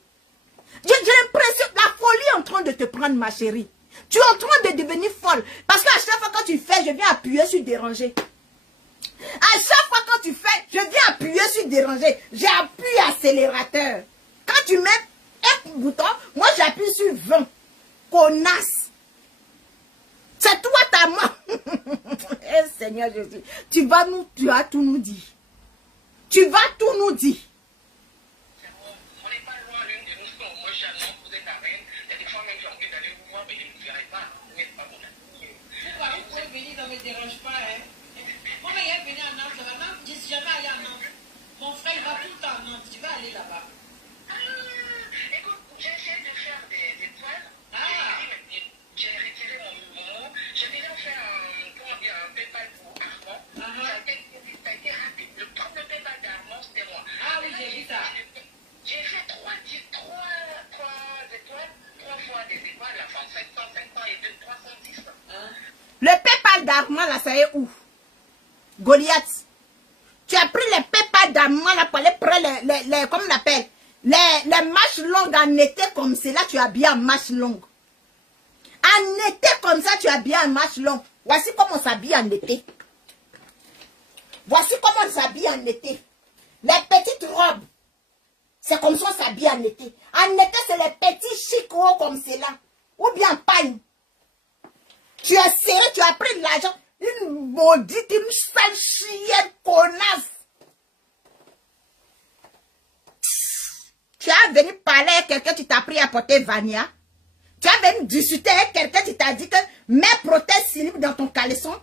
J'ai l'impression que la folie est en train de te prendre, ma chérie. Tu es en train de devenir folle. Parce qu'à chaque fois que tu fais, je viens appuyer sur déranger. À chaque fois que tu fais, je viens appuyer sur déranger. J'appuie accélérateur. Quand tu mets un bouton, moi j'appuie sur 20. Connasse. C'est toi ta main. Eh Seigneur Jésus, tu vas tout nous dire. Tu vas tout nous dire. On n'est pas loin l'une de nous. Moi, j'annonce, vous êtes la reine. Il y a des fois même j'ai envie d'aller vous voir, mais je ne le ferai pas. Vous n'êtes pas mon ami. Vous pouvez venir, ça ne me dérange pas. Hein. Moi, il est venu à Nantes. Maman, je ne suis jamais allé à Nantes. Mon frère, il va tout le temps à Nantes. Tu vas aller là-bas. Écoute, j'ai essayé de faire des étoiles. J'ai retiré mon mot. Je voulais faire un PayPal pour Armand. Ça a été rapide. Le premier PayPal d'Armand, c'était moi. Ah oui, j'ai vu ça. J'ai fait trois étoiles, 3 fois des étoiles, la fin 500 et 310. Le PayPal d'Armand, là, ça est où? Goliath. Tu as pris les PayPal d'Armand, là, pour aller prendre les comment on appelle? Les marches longues en été comme c'est là, tu as bien en marche longue. En été comme ça, tu as bien en marche longue. Voici comment on s'habille en été. Voici comment on s'habille en été. Les petites robes. C'est comme ça on s'habille en été. En été, c'est les petits chics hauts comme c'est là. Ou bien pagne. Tu as serré, tu as pris de l'argent. Une maudite, une sale chienne connasse. Tu as venu parler avec quelqu'un, tu t'as pris à porter Vania. Tu as venu discuter avec quelqu'un, tu t'as dit que mets prothèse slip dans ton caleçon.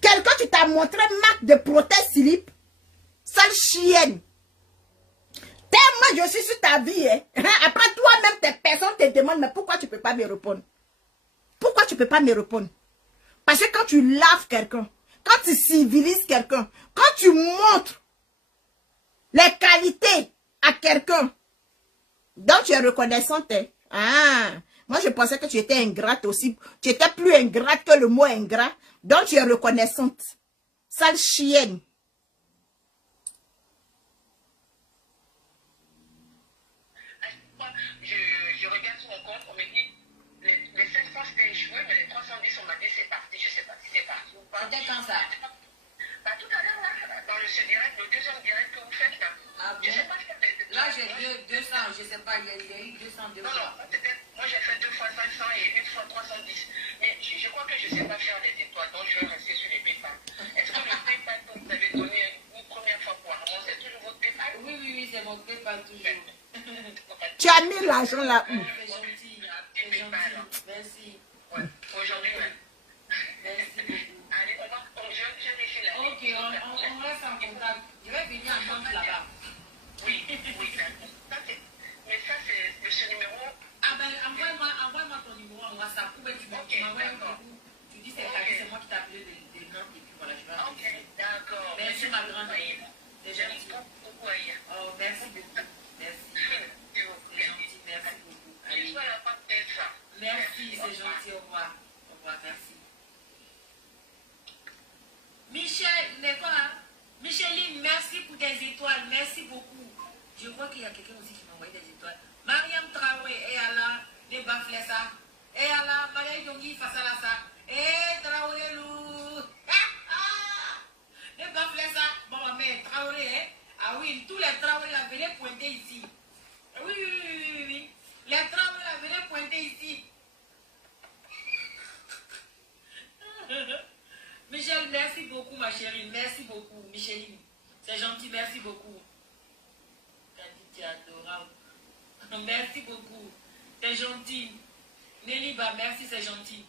Quelqu'un, tu t'as montré marque de prothèse slip. Sale chienne. Tellement je suis sur ta vie. Hein. Après toi-même, tes personnes te demandent, mais pourquoi tu ne peux pas me répondre? Pourquoi tu ne peux pas me répondre? Parce que quand tu laves quelqu'un, quand tu civilises quelqu'un, quand tu montres les qualités à quelqu'un, donc tu es reconnaissante. Hein? Ah, moi je pensais que tu étais ingrate aussi. Tu étais plus ingrate que le mot ingrat. Donc tu es reconnaissante. Sale chienne. Je regarde sur mon compte, on me dit les 700 c'était échoué, mais les 310 on m'a dit c'est parti. Je ne sais pas si c'est parti ou pas. C'était quand ça? Bah, tout à l'heure, là, dans ce direct, le deuxième direct que vous faites là. Ah bon? Je sais pas si là j'ai 200, je ne sais pas, il y a eu 200 Non, moi j'ai fait 2 fois 500 et 1 fois 310. Mais je crois que je ne sais pas faire les étoiles, donc je vais rester sur les PayPal. Est-ce que le PayPal que vous avez donné une première fois pour Armand, c'est toujours votre PayPal? Oui, c'est mon PayPal toujours. Tu as mis l'argent là où? C'est gentil. C'est gentil. Merci. Ouais, aujourd'hui même. Merci beaucoup. Allez, je réfléchis là. Ok, on reste en contact. Je vais venir en Nantes là-bas. Oui, mais ça c'est ce numéro. Ah ben, envoie-moi ton numéro en WhatsApp. Ou bien tu m'envoies tu dis c'est moi qui t'ai appelé de Nantes et puis voilà, je vais. Ok, d'accord. Merci ma grande. C'est gentil. Beaucoup à hier. Oh, merci beaucoup. Merci. C'est gentil, merci beaucoup. Allez. Je suis à la part de ça. Merci, c'est gentil. y a quelqu'un aussi qui m'a envoyé des étoiles. Mariam Traoré, et Allah, des bafles ça. Et Allah, Maria Yongi, face à la ça. Et Traoré, lou. Des bafles ça. Bon, mais Traoré, hein. Ah oui, tous les Traoré là, venez pointer ici. Oui, oui, oui, oui, oui. Les Traoré là, venez pointer ici. Michel, merci beaucoup, ma chérie. Merci beaucoup, Micheline. C'est gentil, merci beaucoup. Tu es adorable. Merci beaucoup. C'est gentil. Néliba, merci, c'est gentil.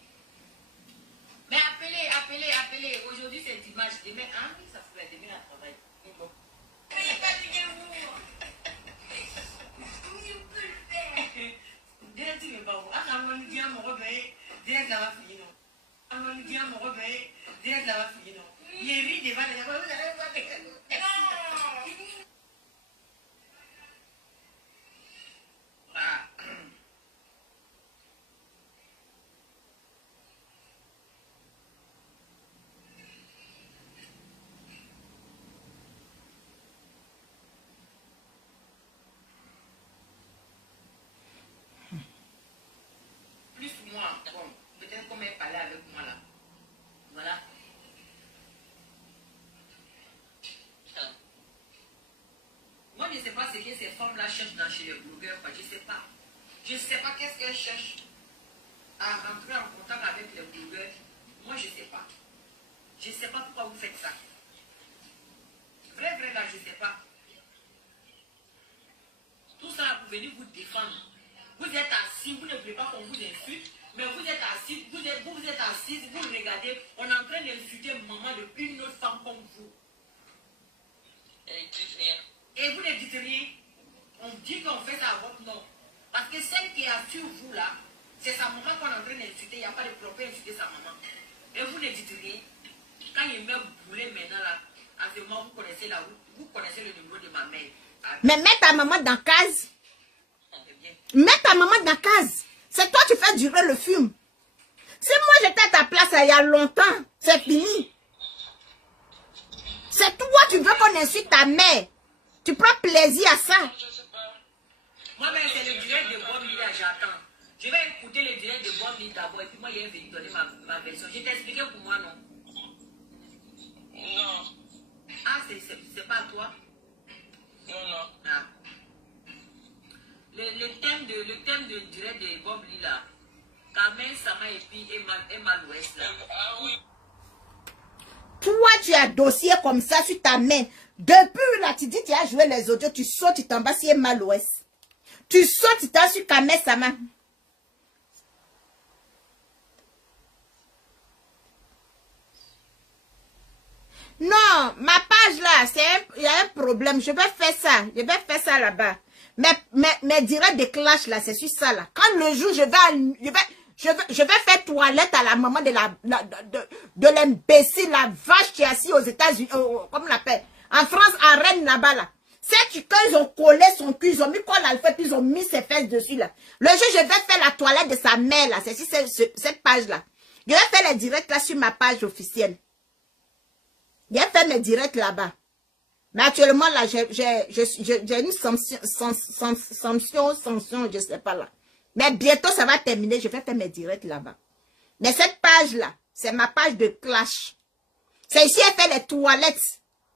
Mais appelez. Aujourd'hui, c'est dimanche. Demain, hein? Ça se fait demain à travail. Bon. Direct, tu ne pas où. Ah, on nous dit à mon rebelle. Direct, là, va finir. On nous dit à mon rebelle. Direct, là, va finir. Il rit devant les gens. Plus moi, bon, peut-être qu'on m'ait parlé avec moi là. Voilà. Moi, je ne sais pas ce que ces femmes-là cherchent chez les blogueurs. Je ne sais pas. Je ne sais pas qu'est-ce qu'elles cherchent à rentrer en contact avec les blogueurs. Moi, je ne sais pas. Je ne sais pas pourquoi vous faites ça. Vrai, là, je ne sais pas. Tout ça pour venir vous défendre. Vous êtes assis, vous ne voulez pas qu'on vous insulte, mais vous êtes assis, vous êtes assise, vous regardez, on est en train d'insulter maman de une autre femme comme vous. Et vous ne dites rien. On dit qu'on fait ça à votre nom. Parce que celle qui est sur vous là, c'est sa maman qu'on est en train d'insulter. Il n'y a pas de problème insulter sa maman. Et vous ne dites rien. Quand il me boulet maintenant là, à ce moment vous connaissez la route, vous connaissez le numéro de ma mère. Mais mets ta maman dans case. Mets ta maman dans case. C'est toi qui fais durer le film. Si moi j'étais à ta place il y a longtemps, c'est fini. C'est toi qui veux qu'on insulte ta mère. Tu prends plaisir à ça. Moi, mais c'est le direct de Bob Lee, j'attends. Je vais écouter le direct de Bob Lee d'abord et puis moi, je vais venir donner ma version. Je t'ai expliqué pour moi, non? Non. Ah, c'est pas toi? Non. Ah. Le thème de direct de Bob Lee, là, Carmen, Sama et puis Emma l'Ouest, là. Ah oui. Toi, tu as dossier comme ça sur ta main. Depuis là, tu dis tu as joué les audios, tu sautes, tu t'en vas sur Emma l'Ouest. Tu sautes, tu t'as sur Carmen, Sama. Non, ma page là, il y a un problème. Je vais faire ça. Je vais faire ça là-bas. Mais direct des clashs là, c'est sur ça là. Quand le jour, je vais faire toilette à la maman de l'imbécile, la vache qui est assise aux États-Unis, comme on l'appelle. En France, en Rennes là-bas là. C'est quand ils ont collé son cul, ils ont mis quoi là, puis ils ont mis ses fesses dessus là. Le jour, je vais faire la toilette de sa mère là. C'est sur cette page là. Je vais faire les directs là sur ma page officielle. J'ai fait mes directs là-bas. Mais actuellement, là, j'ai une sanction, je sais pas là. Mais bientôt, ça va terminer. Je vais faire mes directs là-bas. Mais cette page-là, c'est ma page de clash. C'est ici, elle fait les toilettes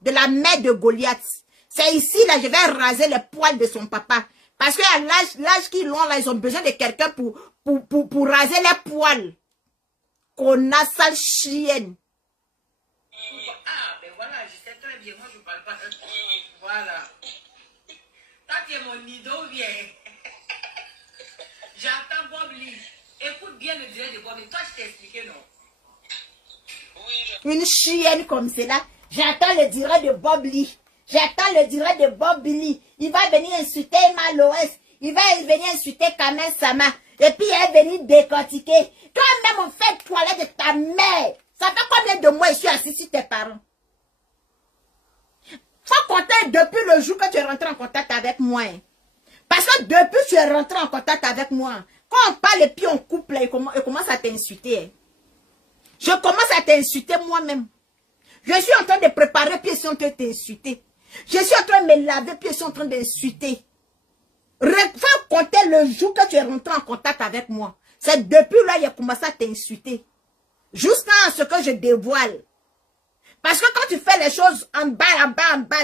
de la mère de Goliath. C'est ici, là, je vais raser les poils de son papa. Parce qu'à l'âge qu'ils ont, là, ils ont besoin de quelqu'un pour raser les poils. Qu'on a sale chienne. Ah, ben voilà, je sais très bien, moi je ne parle pas. Voilà. Toi, tu es mon idole, viens. J'entends Bob Lee. Écoute bien le direct de Bob Lee. Toi, je t'ai expliqué, non? Une chienne comme cela. J'attends le direct de Bob Lee. J'attends le direct de Bob Lee. Il va venir insulter Maloès. Il va venir insulter Carmen Sama. Et puis, il va venir décortiquer. Toi-même, on fait toilette de ta mère. Ça fait combien de mois je suis assis sur tes parents? Faut compter depuis le jour que tu es rentré en contact avec moi. Parce que depuis que tu es rentré en contact avec moi, quand on parle et puis on coupe, là, il commence à t'insulter. Je commence à t'insulter moi-même. Je suis en train de préparer, puis ils sont en train de t'insulter. Je suis en train de me laver, puis ils sont en train d'insulter. Fais compter le jour que tu es rentré en contact avec moi. C'est depuis là qu'il a commencé à t'insulter. Jusqu'à ce que je dévoile. Parce que quand tu fais les choses en bas,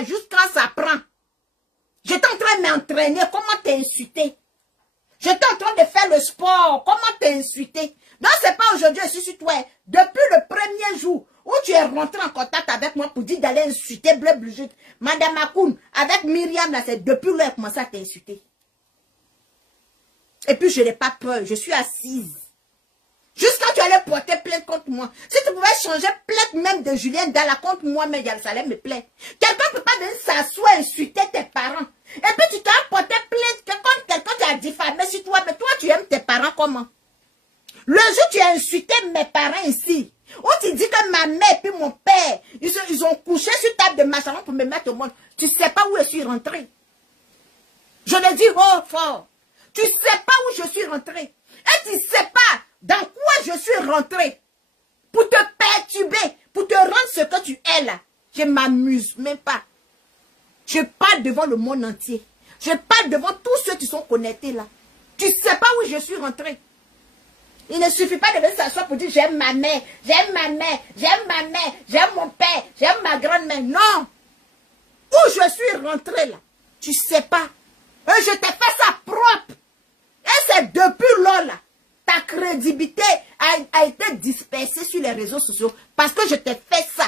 jusqu'à ça prend. J'étais en train de m'entraîner. Comment t'insulter? J'étais en train de faire le sport. Comment t'insulter? Non, c'est pas aujourd'hui, je suis sur toi. Depuis le premier jour où tu es rentré en contact avec moi pour dire d'aller insulter Madame Akoun, avec Myriam, là, c'est depuis là qu'elle a commencé à t'insulter. Et puis je n'ai pas peur, je suis assise. Jusqu'à tu allais porter plainte contre moi. Si tu pouvais changer plainte même de Julien Dalla contre moi, mais ça allait me plaire. Quelqu'un ne peut pas venir s'asseoir et insulter tes parents. Et puis tu t'as porté plainte contre quelqu'un qui a diffamé sur toi, mais toi tu aimes tes parents comment? Le jour où tu as insulté mes parents ici, où tu dis que ma mère et puis mon père, ils ont couché sur table de machin pour me mettre au monde, tu ne sais pas où je suis rentrée. Je le dis haut fort. Tu ne sais pas où je suis rentrée. Et tu ne sais pas dans quoi je suis rentrée. Pour te perturber, pour te rendre ce que tu es là. Je ne m'amuse même pas. Je parle devant le monde entier. Je parle devant tous ceux qui sont connectés là. Tu ne sais pas où je suis rentrée. Il ne suffit pas de venir s'asseoir pour dire j'aime ma mère, j'aime ma mère, j'aime ma mère, j'aime mon père, j'aime ma grand-mère. Non. Où je suis rentrée là, tu ne sais pas. Et je t'ai fait ça propre. Et c'est depuis là, ta crédibilité a été dispersée sur les réseaux sociaux parce que je t'ai fait ça.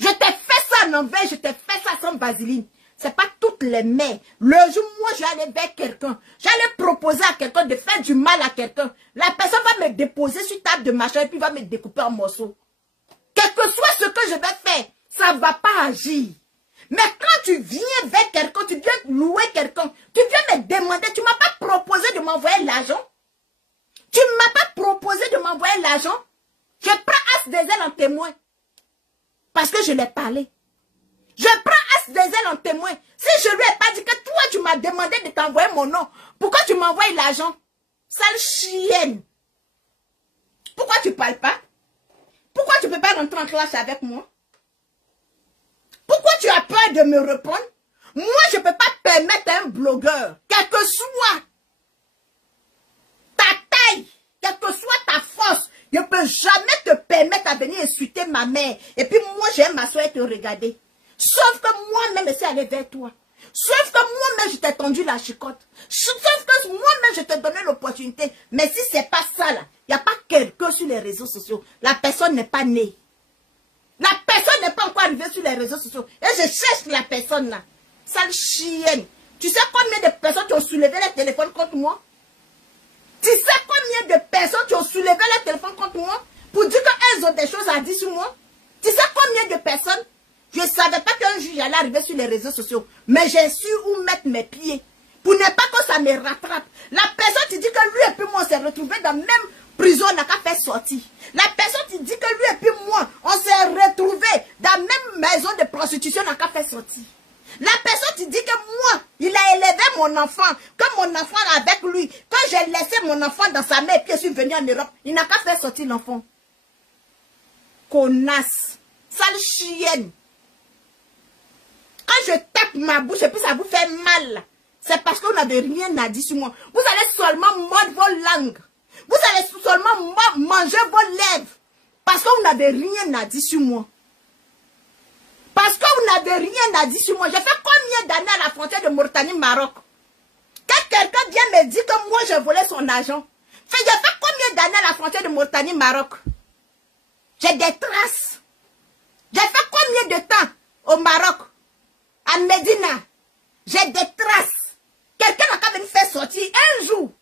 Je t'ai fait ça en envers, je t'ai fait ça sans vaseline. C'est pas toutes les mères. Le jour où moi j'allais vers quelqu'un, j'allais proposer à quelqu'un de faire du mal à quelqu'un. La personne va me déposer sur table de machin et puis va me découper en morceaux. Quel que soit ce que je vais faire, ça ne va pas agir. Mais quand tu viens vers quelqu'un, tu viens louer quelqu'un, tu viens me demander, tu ne m'as pas proposé de m'envoyer l'argent. Tu ne m'as pas proposé de m'envoyer l'argent. Je prends As-Dezel en témoin. Parce que je l'ai parlé. Je prends As-Dezel en témoin. Si je lui ai pas dit que toi, tu m'as demandé de t'envoyer mon nom, pourquoi tu m'envoies l'argent? Sale chienne. Pourquoi tu ne parles pas? Pourquoi tu ne peux pas rentrer en classe avec moi? Pourquoi tu as peur de me répondre? Moi, je ne peux pas permettre à un blogueur, quelle que soit ta taille, quelle que soit ta force, je ne peux jamais te permettre à venir insulter ma mère. Et puis moi, j'aime m'asseoir et te regarder. Sauf que moi-même, je suis allé vers toi. Sauf que moi-même, je t'ai tendu la chicotte. Sauf que moi-même, je t'ai donné l'opportunité. Mais si ce n'est pas ça, là, il n'y a pas quelqu'un sur les réseaux sociaux. La personne n'est pas née. La personne n'est pas encore arrivée sur les réseaux sociaux. Et je cherche la personne là. Sale chienne. Tu sais combien de personnes qui ont soulevé les téléphones contre moi? Tu sais combien de personnes qui ont soulevé les téléphones contre moi? Pour dire qu'elles ont des choses à dire sur moi? Tu sais combien de personnes? Je ne savais pas qu'un jour j'allais arriver sur les réseaux sociaux. Mais j'ai su où mettre mes pieds. Pour ne pas que ça me rattrape. La personne qui dit que lui et puis moi on s'est retrouvés dans la même prison, on n'a qu'à faire sortir. La personne qui dit que lui et puis moi, on s'est retrouvés dans la même maison de prostitution, on n'a qu'à faire sortir. La personne qui dit que moi, il a élevé mon enfant, que mon enfant avec lui, quand j'ai laissé mon enfant dans sa mère et puis je suis venu en Europe, il n'a qu'à faire sortir l'enfant. Connasse, sale chienne. Quand je tape ma bouche et puis ça vous fait mal, c'est parce que vous n'avez rien à dire sur moi. Vous allez seulement mordre vos langues. Vous allez seulement manger vos lèvres. Parce que vous n'avez rien à dire sur moi. Parce que vous n'avez rien à dire sur moi. J'ai fait combien d'années à la frontière de Mauritanie-Maroc? Quand quelqu'un vient me dire que moi j'ai volé son argent, j'ai fait combien d'années à la frontière de Mauritanie-Maroc? J'ai des traces. J'ai fait combien de temps au Maroc? À Médina? J'ai des traces. Quelqu'un n'a qu'à venir faire sortir un jour.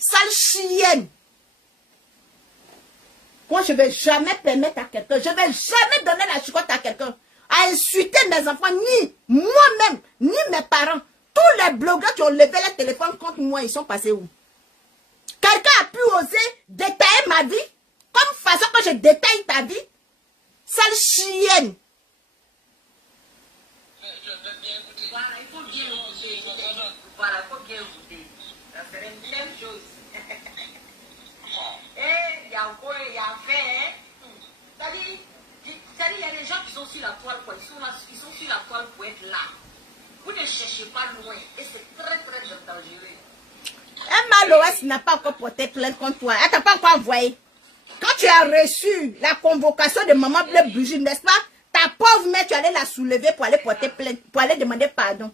Sale chienne. Moi, je ne vais jamais permettre à quelqu'un, je ne vais jamais donner la chicotte à quelqu'un, à insulter mes enfants, ni moi-même, ni mes parents. Tous les blogueurs qui ont levé le téléphone contre moi, ils sont passés où? Quelqu'un a pu oser détailler ma vie, comme façon que je détaille ta vie? Sale chienne. Voilà, il faut bien écouter. Voilà, il faut bien écouter. Ça serait une même chose. Et il y a encore, il y a fait. C'est-à-dire, il y a des gens qui sont sur la toile, quoi. Ils sont sur la toile pour être là. Vous ne cherchez pas loin et c'est très très dangereux. MALOS n'a pas encore porté plainte contre toi. Elle t'a pas encore envoyé. Quand tu as reçu la convocation de maman Bleu Brigitte, n'est-ce pas? Ta pauvre mère, tu allais la soulever pour aller porter plainte, pour aller demander pardon.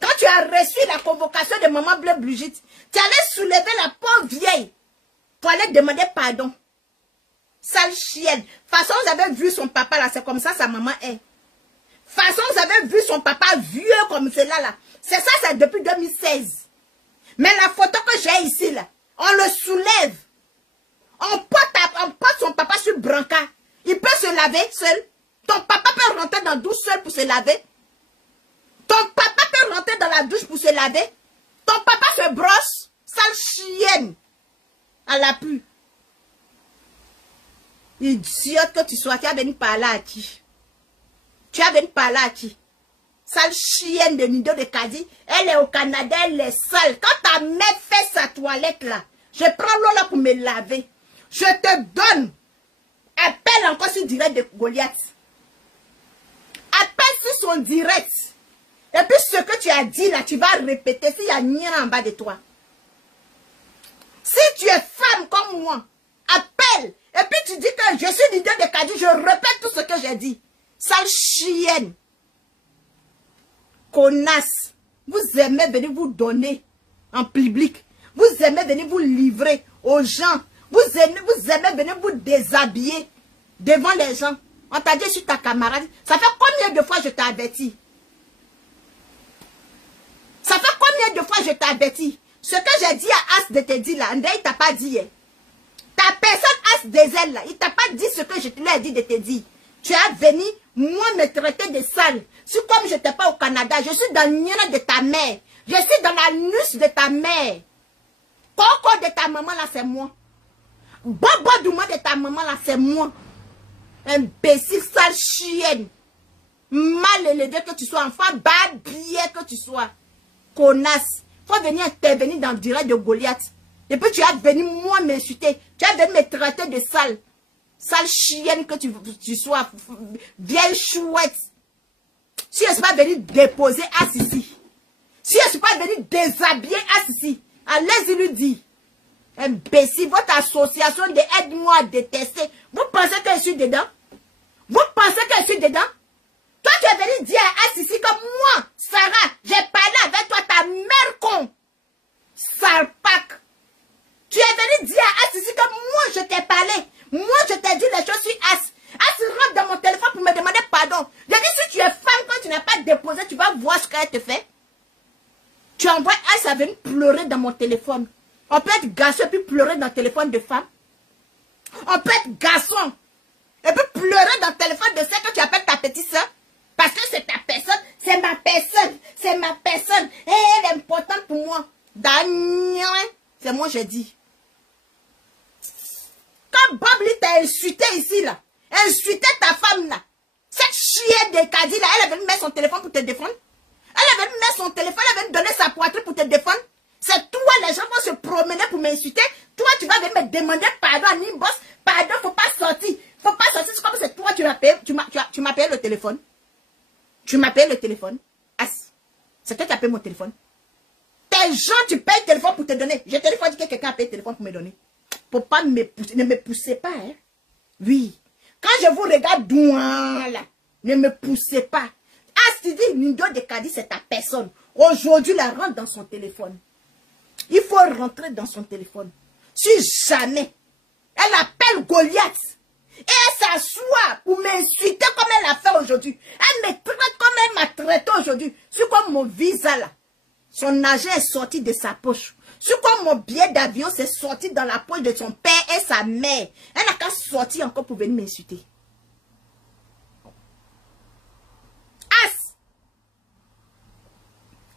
Quand tu as reçu la convocation de maman Bleu Brigitte, tu allais soulever la pauvre vieille pour aller demander pardon. Sale chienne. De toute façon, vous avez vu son papa là, c'est comme ça sa maman est. De toute façon, vous avez vu son papa vieux comme cela là. C'est ça, c'est depuis 2016. Mais la photo que j'ai ici là, on le soulève. On porte son papa sur brancard. Il peut se laver seul. Ton papa peut rentrer dans la douche seul pour se laver. Ton papa peut rentrer dans la douche pour se laver. Ton papa se brosse. Sale chienne. À l'appui. Idiote que tu sois, tu as venu parler à qui? Tu as venu parler à qui? Sale chienne de Nido de Kadi. Elle est au Canada, elle est sale. Quand ta mère fait sa toilette là, je prends l'eau là pour me laver. Je te donne. Appelle encore sur direct de Goliath. Appelle sur son direct. Et puis ce que tu as dit là, tu vas répéter s'il y a rien en bas de toi. Si tu es femme comme moi, appelle. Et puis tu dis que je suis leader de Kadi, je répète tout ce que j'ai dit. Sale chienne. Connasse. Vous aimez venir vous donner en public. Vous aimez venir vous livrer aux gens. Vous aimez venir vous déshabiller devant les gens. On t'a dit sur ta camarade. Ça fait combien de fois je t'ai averti? Ça fait combien de fois je t'ai averti? Ce que j'ai dit à As de te dire là, André, il t'a pas dit. Ta personne As des ailes là, il t'a pas dit ce que je te l'ai dit de te dire. Tu as venu, moi, me traiter de sale. Si comme je n'étais pas au Canada, je suis dans le nid de ta mère. Je suis dans la nuce de ta mère. Coco de ta maman là, c'est moi. Bobo Douma de ta maman là, c'est moi. Imbécile, sale chienne. Mal élevé que tu sois, enfant, babillé que tu sois. Connasse. Faut venir intervenir dans le direct de Goliath. Et puis tu as venu moi m'insulter. Tu as venu me traiter de sale. Sale chienne que tu sois. Vieille chouette. Si je ne suis pas venu déposer As ici. Si je ne suis pas venu déshabiller As ici. Allez-y lui dire. Imbécile, votre association de aide-moi à détester. Vous pensez que je suis dedans? Vous pensez que je suis dedans? Toi, tu es venu dire à As ici comme moi, Sarah, j'ai parlé avec toi, ta mère con. Salpac. Tu es venu dire à As ici comme moi, je t'ai parlé. Moi, je t'ai dit les choses sur As. As rentre dans mon téléphone pour me demander pardon. J'ai dit, si tu es femme, quand tu n'as pas déposé, tu vas voir ce qu'elle te fait. Tu envoies As à venir pleurer dans mon téléphone. On peut être garçon et puis pleurer dans le téléphone de femme. On peut être garçon et puis pleurer dans le téléphone de celle que tu appelles ta petite soeur. Parce que c'est ta personne, c'est ma personne, c'est ma personne. Et elle est importante pour moi. C'est moi, je dis. Quand Bob Lee t'a insulté ici, là, insulté ta femme, là, cette chienne de Kadi, là, elle est venue mettre son téléphone pour te défendre. Elle est venue mettre son téléphone, elle est venue donner sa poitrine pour te défendre. C'est toi, les gens vont se promener pour m'insulter. Toi, tu vas venir me demander pardon à Nimbos. Pardon, faut pas sortir. Faut pas sortir. C'est comme c'est toi, tu m'as payé, tu m'as payé le téléphone. Tu m'as payé le téléphone. As. C'est toi qui as payé mon téléphone. Tes gens, tu payes le téléphone pour te donner. Je t'ai dit, faut dire que quelqu'un a payé le téléphone pour me donner. Faut pas me pousser. Ne me poussez pas, hein. Oui. Quand je vous regarde, là, ne me poussez pas. As, tu dis, Nido de Kadi, c'est ta personne. Aujourd'hui, la rentre dans son téléphone. Il faut rentrer dans son téléphone. Si jamais elle appelle Goliath et elle s'assoit pour m'insulter comme elle a fait aujourd'hui, elle me traite comme elle m'a traité aujourd'hui, c'est comme mon visa là, son argent est sorti de sa poche. C'est comme mon billet d'avion s'est sorti dans la poche de son père et sa mère. Elle n'a qu'à sortir encore pour venir m'insulter. As,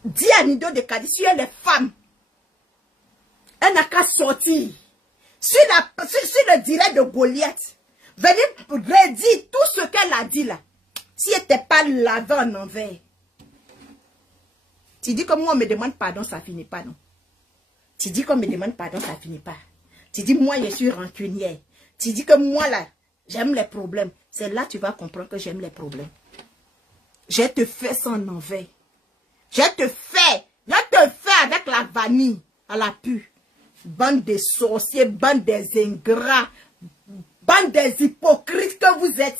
dis à Nido de Kadi, si elle est femme, elle n'a qu'à sortir. Sur le direct de Goliath, venir redire tout ce qu'elle a dit là. Si elle n'était pas lavé en envers. Tu dis que moi on me demande pardon, ça finit pas, non. Tu dis qu'on me demande pardon, ça finit pas. Tu dis moi je suis rancunière. Tu dis que moi là, j'aime les problèmes. C'est là que tu vas comprendre que j'aime les problèmes. Je te fais ça en envers. Je te fais avec la vanille à la pu. Bande de sorciers, bande des ingrats, bande des hypocrites que vous êtes.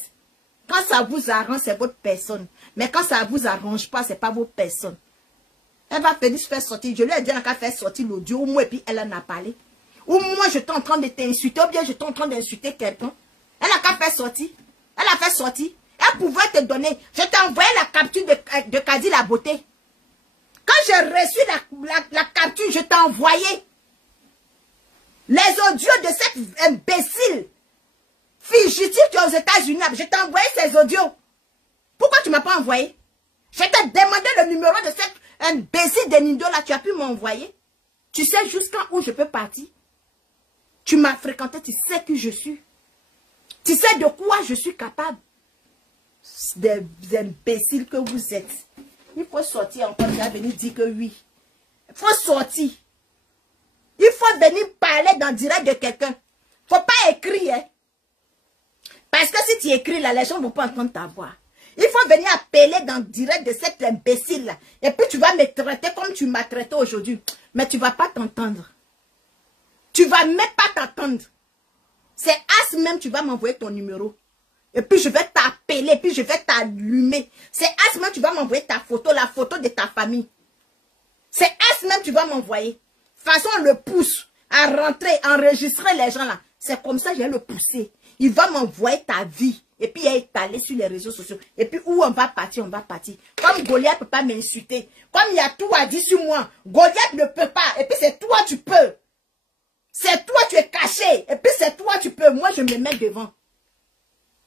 Quand ça vous arrange, c'est votre personne. Mais quand ça ne vous arrange pas, c'est pas vos personnes. Elle va venir se faire sortir. Je lui ai dit qu'elle faire sortir l'audio, ou moi, et puis elle en a parlé. Ou moi, je suis en train de t'insulter, ou bien je suis en train d'insulter quelqu'un. Elle a qu'à faire sortir. Elle a fait sortir. Elle pouvait te donner. Je t'ai envoyé la capture de Kadi la beauté. Quand j'ai reçu la capture, je t'ai envoyé les audios de cette imbécile fugitive qui est aux États-Unis. Je t'ai envoyé ces audios. Pourquoi tu ne m'as pas envoyé? Je t'ai demandé le numéro de cette imbécile de Nido là. Tu as pu m'envoyer. Tu sais jusqu'à où je peux partir. Tu m'as fréquenté, tu sais qui je suis. Tu sais de quoi je suis capable. Des imbéciles que vous êtes. Il faut sortir encore, tu vas venir dire que oui. Il faut sortir. Il faut venir parler dans le direct de quelqu'un. Il ne faut pas écrire. Hein. Parce que si tu écris là, les gens ne vont pas entendre ta voix. Il faut venir appeler dans le direct de cet imbécile là. Et puis tu vas me traiter comme tu m'as traité aujourd'hui. Mais tu ne vas pas t'entendre. Tu ne vas même pas t'entendre. C'est as même tu vas m'envoyer ton numéro. Et puis je vais t'appeler, puis je vais t'allumer. C'est as même tu vas m'envoyer ta photo, la photo de ta famille. C'est as même tu vas m'envoyer. De toute façon, on le pousse à rentrer, enregistrer les gens là. C'est comme ça que je vais le pousser. Il va m'envoyer ta vie. Et puis il est étalé sur les réseaux sociaux. Et puis où on va partir, on va partir. Comme Goliath ne peut pas m'insulter. Comme il y a tout à dire sur moi. Goliath ne peut pas. Et puis c'est toi tu peux. C'est toi tu es caché. Et puis c'est toi tu peux. Moi je me mets devant.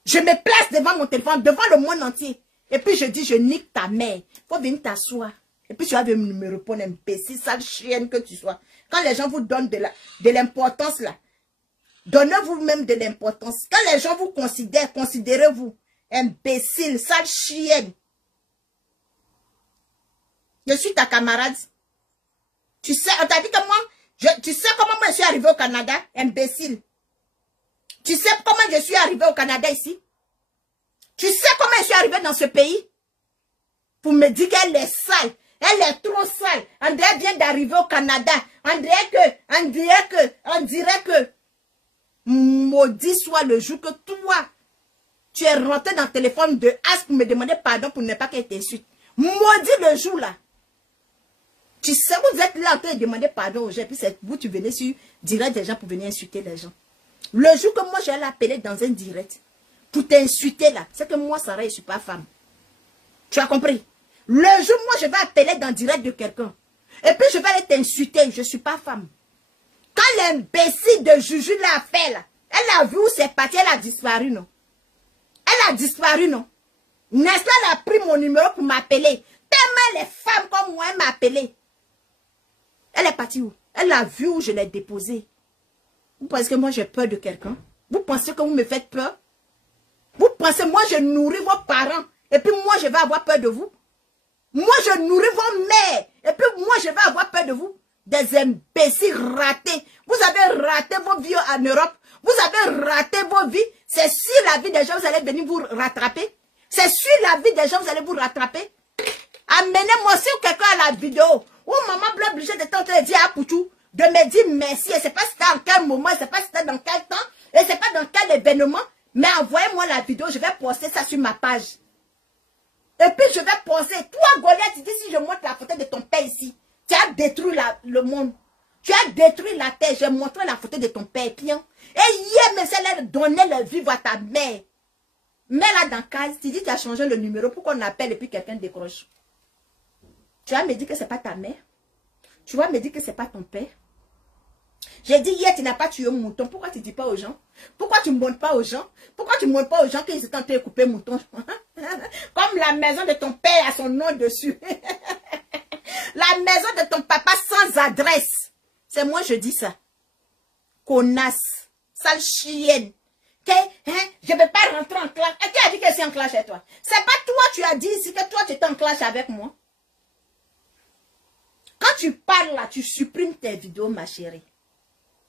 Je me place devant mon téléphone, devant le monde entier. Et puis je dis, je nique ta mère. Faut venir t'asseoir. Et puis tu vas venir me répondre, imbécile, sale chienne que tu sois. Quand les gens vous donnent de l'importance là, donnez-vous même de l'importance. Quand les gens vous considèrent, considérez-vous imbécile, sale chienne. Je suis ta camarade. Tu sais, on t'a dit que moi, tu sais comment moi je suis arrivé au Canada, imbécile. Tu sais comment je suis arrivé au Canada ici? Tu sais comment je suis arrivé dans ce pays? Pour me dire qu'elle est sale. Elle est trop sale. André vient d'arriver au Canada. On dirait que, maudit soit le jour que toi, tu es rentré dans le téléphone de As pour me demander pardon pour ne pas qu'elle t'insulte. Maudit le jour là. Tu sais, vous êtes là en train de demander pardon aux gens. Puis c'est vous, tu venez sur direct des gens pour venir insulter les gens. Le jour que moi, je vais l'appeler dans un direct pour t'insulter là, c'est que moi, Sarah, je ne suis pas femme. Tu as compris? Le jour où moi, je vais appeler dans le direct de quelqu'un, et puis je vais aller t'insulter, je ne suis pas femme. Quand l'imbécile de Juju l'a fait là, elle a vu où c'est parti, elle a disparu, non? Elle a disparu, non? N'est-ce pas, elle a pris mon numéro pour m'appeler. Tellement les femmes comme moi, elle m'a appelé. Elle est partie où? Elle a vu où je l'ai déposé. Vous pensez que moi j'ai peur de quelqu'un? Vous pensez que vous me faites peur? Vous pensez que moi je nourris vos parents et puis moi je vais avoir peur de vous? Moi je nourris vos mères et puis moi je vais avoir peur de vous? Des imbéciles ratés. Vous avez raté vos vies en Europe. Vous avez raté vos vies. C'est sur la vie des gens vous allez venir vous rattraper. C'est sur la vie des gens vous allez vous rattraper. Amenez-moi sur quelqu'un à la vidéo. Où maman bleu obligée de tenter de dire à Poutou de me dire merci. Et c'est pas c'était en quel moment, c'est pas c'était dans quel temps, et c'est pas dans quel événement. Mais envoyez-moi la vidéo, je vais poster ça sur ma page. Et puis je vais poster. Toi, Goliath, tu dis si je montre la photo de ton père ici, tu as détruit le monde. Tu as détruit la terre. J'ai montré la photo de ton père. Puis, hein? Et hier, mais c'est leur donner le vivre à ta mère. Mais là, dans le cas, tu dis que tu as changé le numéro pour qu'on appelle et puis quelqu'un décroche. Tu vas me dire que ce n'est pas ta mère. Tu vas me dire que ce n'est pas ton père. J'ai dit hier, tu n'as pas tué un mouton. Pourquoi tu ne dis pas aux gens? Pourquoi tu ne montres pas aux gens? Pourquoi tu ne montres pas aux gens qu'ils étaient en train de couper un mouton? Comme la maison de ton père a son nom dessus. La maison de ton papa sans adresse. C'est moi, je dis ça. Connasse. Sale chienne. Je ne vais pas rentrer en clash. Et qui a dit que c'est en clash avec toi? C'est pas toi, tu as dit ici que toi, tu étais en clash avec moi. Quand tu parles là, tu supprimes tes vidéos, ma chérie.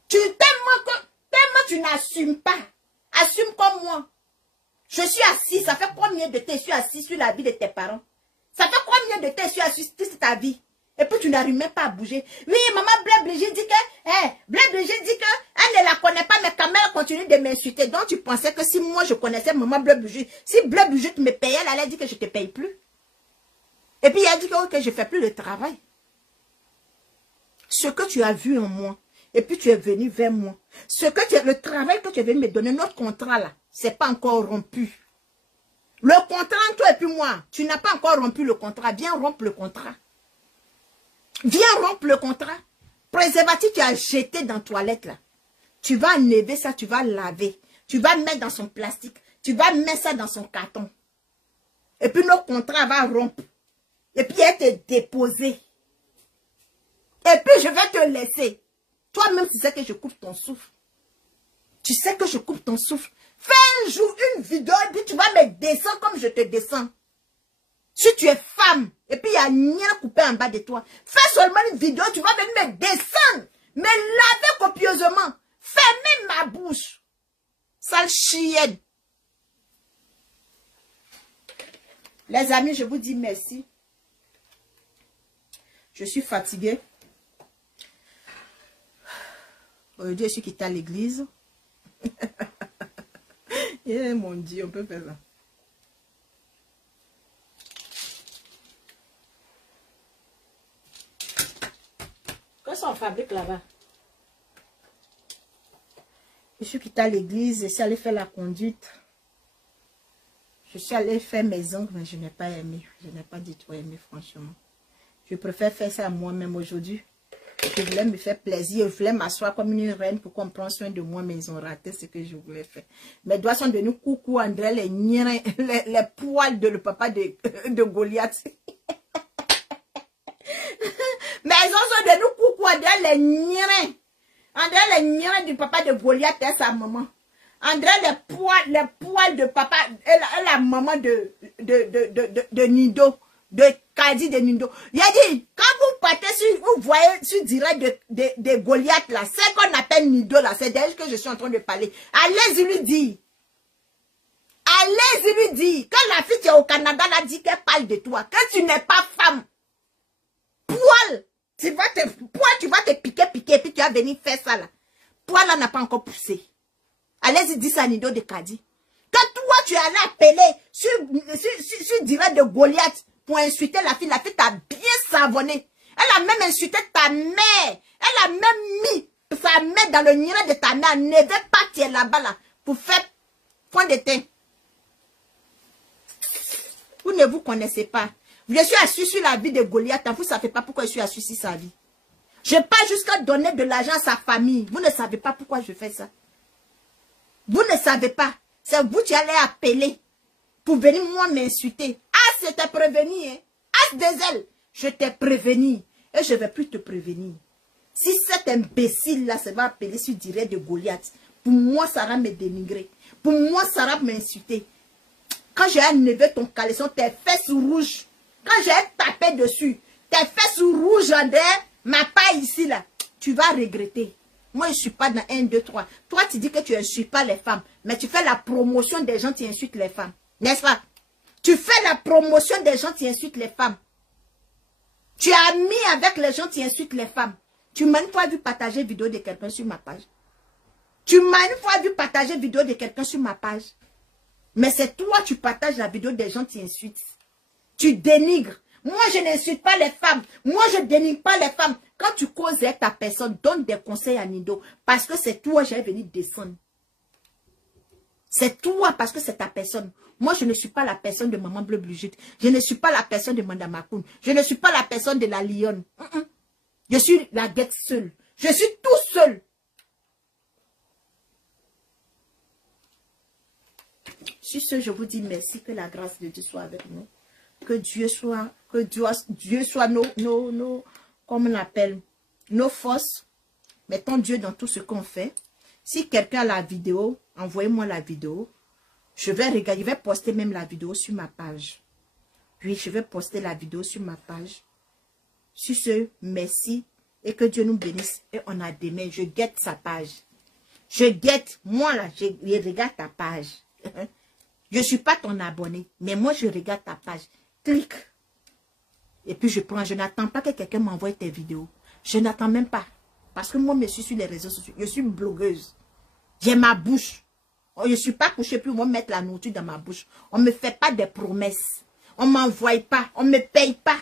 Tellement tu n'assumes pas. Assume comme moi. Je suis assis, ça fait combien de temps je suis assis sur la vie de tes parents? Ça fait combien de temps je suis assise ta vie? Et puis tu n'arrives même pas à bouger. Oui, maman Blé Brigitte dit que, Blé Brigitte dit que elle ne la connaît pas, mais quand même elle continue de m'insulter. Donc tu pensais que si moi je connaissais maman Blé Brigitte, si Blé Brigitte me payait, elle allait dire que je ne te paye plus. Et puis elle a dit que je ne fais plus le travail. Ce que tu as vu en moi, et puis tu es venu vers moi. Le travail que tu es venu me donner, notre contrat là, c'est pas encore rompu. Le contrat entre toi et puis moi, tu n'as pas encore rompu le contrat. Viens rompre le contrat. Viens rompre le contrat. Préservatif, tu as jeté dans la toilette là. Tu vas enlever ça, tu vas laver. Tu vas mettre dans son plastique. Tu vas mettre ça dans son carton. Et puis notre contrat va rompre. Et puis elle te déposer. Et puis je vais te laisser. Toi-même, tu sais que je coupe ton souffle. Tu sais que je coupe ton souffle. Fais un jour une vidéo et puis tu vas me descendre comme je te descends. Si tu es femme, et puis il y a rien coupé en bas de toi, fais seulement une vidéo, tu vas venir me descendre, me laver copieusement, fermer ma bouche. Sale chienne. Les amis, je vous dis merci. Je suis fatiguée. Aujourd'hui, je suis quittée à l'église. Eh mon Dieu, on peut faire ça. Qu'est-ce qu'on fabrique là-bas? Je suis quittée à l'église, je suis allée faire la conduite. Je suis allée faire mes ongles, mais je n'ai pas aimé. Je n'ai pas du tout aimé, franchement. Je préfère faire ça moi-même aujourd'hui. Je voulais me faire plaisir, je voulais m'asseoir comme une reine pour qu'on prenne soin de moi, mais ils ont raté ce que je voulais faire. Mes doigts sont devenus coucou, André, les poils de le papa de Goliath. Mais ils sont devenus coucou, André, les nirins. André, les nirins du papa de Goliath et sa maman. André, les poils de papa et la maman de Nido. De Kadi de Nindo. Il a dit, quand vous partez vous voyez sur direct de Goliath là, c'est qu'on appelle Nido là, c'est d'elle que je suis en train de parler. Allez-y lui dire. Allez-y lui dire. Quand la fille qui est au Canada l'a dit qu'elle parle de toi, que tu n'es pas femme. Poil, tu vas te piquer, puis tu vas venir faire ça là. Poil là n'a pas encore poussé. Allez-y dire ça à Nido de Kadi. Quand toi tu allais appeler sur direct de Goliath, pour insulter la fille t'a bien savonné. Elle a même insulté ta mère. Elle a même mis sa main dans le nid de ta mère. Ne veut pas tirer là-bas là, pour faire point de teint. Vous ne vous connaissez pas. Je suis assis sur la vie de Goliath. Vous ne savez pas pourquoi je suis assis sur sa vie. Je pars jusqu'à donner de l'argent à sa famille. Vous ne savez pas pourquoi je fais ça. Vous ne savez pas. C'est vous qui allez appeler pour venir moi m'insulter. Ah, c'était prévenu, hein. As des ailes. Je t'ai prévenu. Et je ne vais plus te prévenir. Si cet imbécile-là se va appeler sur direct de Goliath, pour moi, ça va me dénigrer. Pour moi, ça va m'insulter. Quand j'ai enlevé ton caleçon, tes fesses rouges. Quand j'ai tapé dessus, tes fesses rouges en derrière, ma paille ici, là, tu vas regretter. Moi, je ne suis pas dans 1, 2, 3. Toi, tu dis que tu n'insultes pas les femmes, mais tu fais la promotion des gens qui insultent les femmes. N'est-ce pas? Tu fais la promotion des gens qui insultent les femmes. Tu es ami avec les gens qui insultent les femmes. Tu m'as une fois vu partager vidéo de quelqu'un sur ma page. Tu m'as une fois vu partager vidéo de quelqu'un sur ma page. Mais c'est toi, tu partages la vidéo des gens qui insultent. Tu dénigres. Moi, je n'insulte pas les femmes. Moi, je dénigre pas les femmes. Quand tu causes avec ta personne, donne des conseils à Nido. Parce que c'est toi, j'ai venu descendre. C'est toi, parce que c'est ta personne. Moi, je ne suis pas la personne de Maman Bleu Brigitte. Je ne suis pas la personne de Madame Makoun. Je ne suis pas la personne de la lionne. Je suis la guette seule. Je suis tout seul. Sur ce, je vous dis merci. Que la grâce de Dieu soit avec nous. Que Dieu soit comme on appelle, nos forces. Mettons Dieu dans tout ce qu'on fait. Si quelqu'un a la vidéo, envoyez-moi la vidéo. Je vais regarder, je vais poster même la vidéo sur ma page. Oui, je vais poster la vidéo sur ma page. Sur ce, merci et que Dieu nous bénisse. Et on a demain, je guette sa page. Je guette, moi là, je regarde ta page. Je ne suis pas ton abonné, mais moi je regarde ta page. Clique. Et puis je n'attends pas que quelqu'un m'envoie tes vidéos. Je n'attends même pas. Parce que moi, je suis sur les réseaux sociaux. Je suis blogueuse. J'ai ma bouche. Oh, je ne suis pas couchée, puis on va mettre la nourriture dans ma bouche. On ne me fait pas des promesses. On ne m'envoie pas. On ne me paye pas.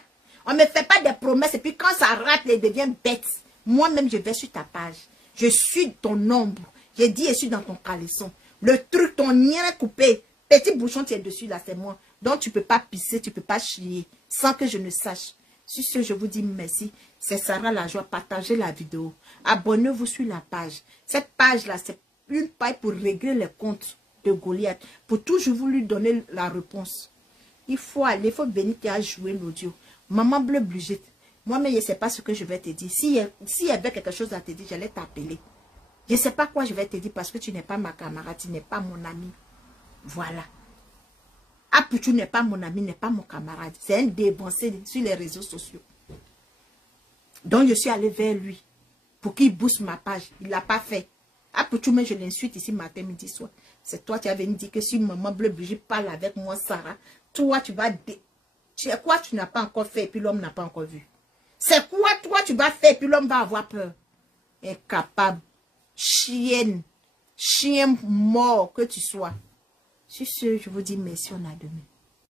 On ne me fait pas des promesses. Et puis quand ça rate, elle devient bête. Moi-même, je vais sur ta page. Je suis ton ombre. J'ai dit, je suis dans ton caleçon. Le truc, ton nien coupé. Petit bouchon, tu es dessus, là, c'est moi. Donc, tu ne peux pas pisser, tu ne peux pas chier. Sans que je ne sache. Sur ce, je vous dis merci. C'est Sarah la joie. Partagez la vidéo. Abonnez-vous sur la page. Cette page-là, c'est une paille pour régler les comptes de Goliath. Pour toujours vous lui donner la réponse. Il faut aller, il faut venir à jouer l'audio. Maman Bleu Brigitte, moi-même, je ne sais pas ce que je vais te dire. S'il y avait quelque chose à te dire, j'allais t'appeler. Je ne sais pas quoi je vais te dire parce que tu n'es pas ma camarade, tu n'es pas mon ami. Voilà. Aputu n'est pas mon ami, n'est pas mon camarade. C'est un débonsé sur les réseaux sociaux. Donc, je suis allée vers lui pour qu'il booste ma page. Il ne l'a pas fait. Aputu, mais je l'insulte ici matin, midi, soir. C'est toi qui avais dit que si maman Bleu Brigitte parle avec moi, Sarah, toi, tu vas... C'est quoi tu n'as pas encore fait et puis l'homme n'a pas encore vu? C'est quoi toi tu vas faire et puis l'homme va avoir peur? Incapable. Chienne. Chien mort que tu sois. Sur ce, je vous dis merci, on a demain.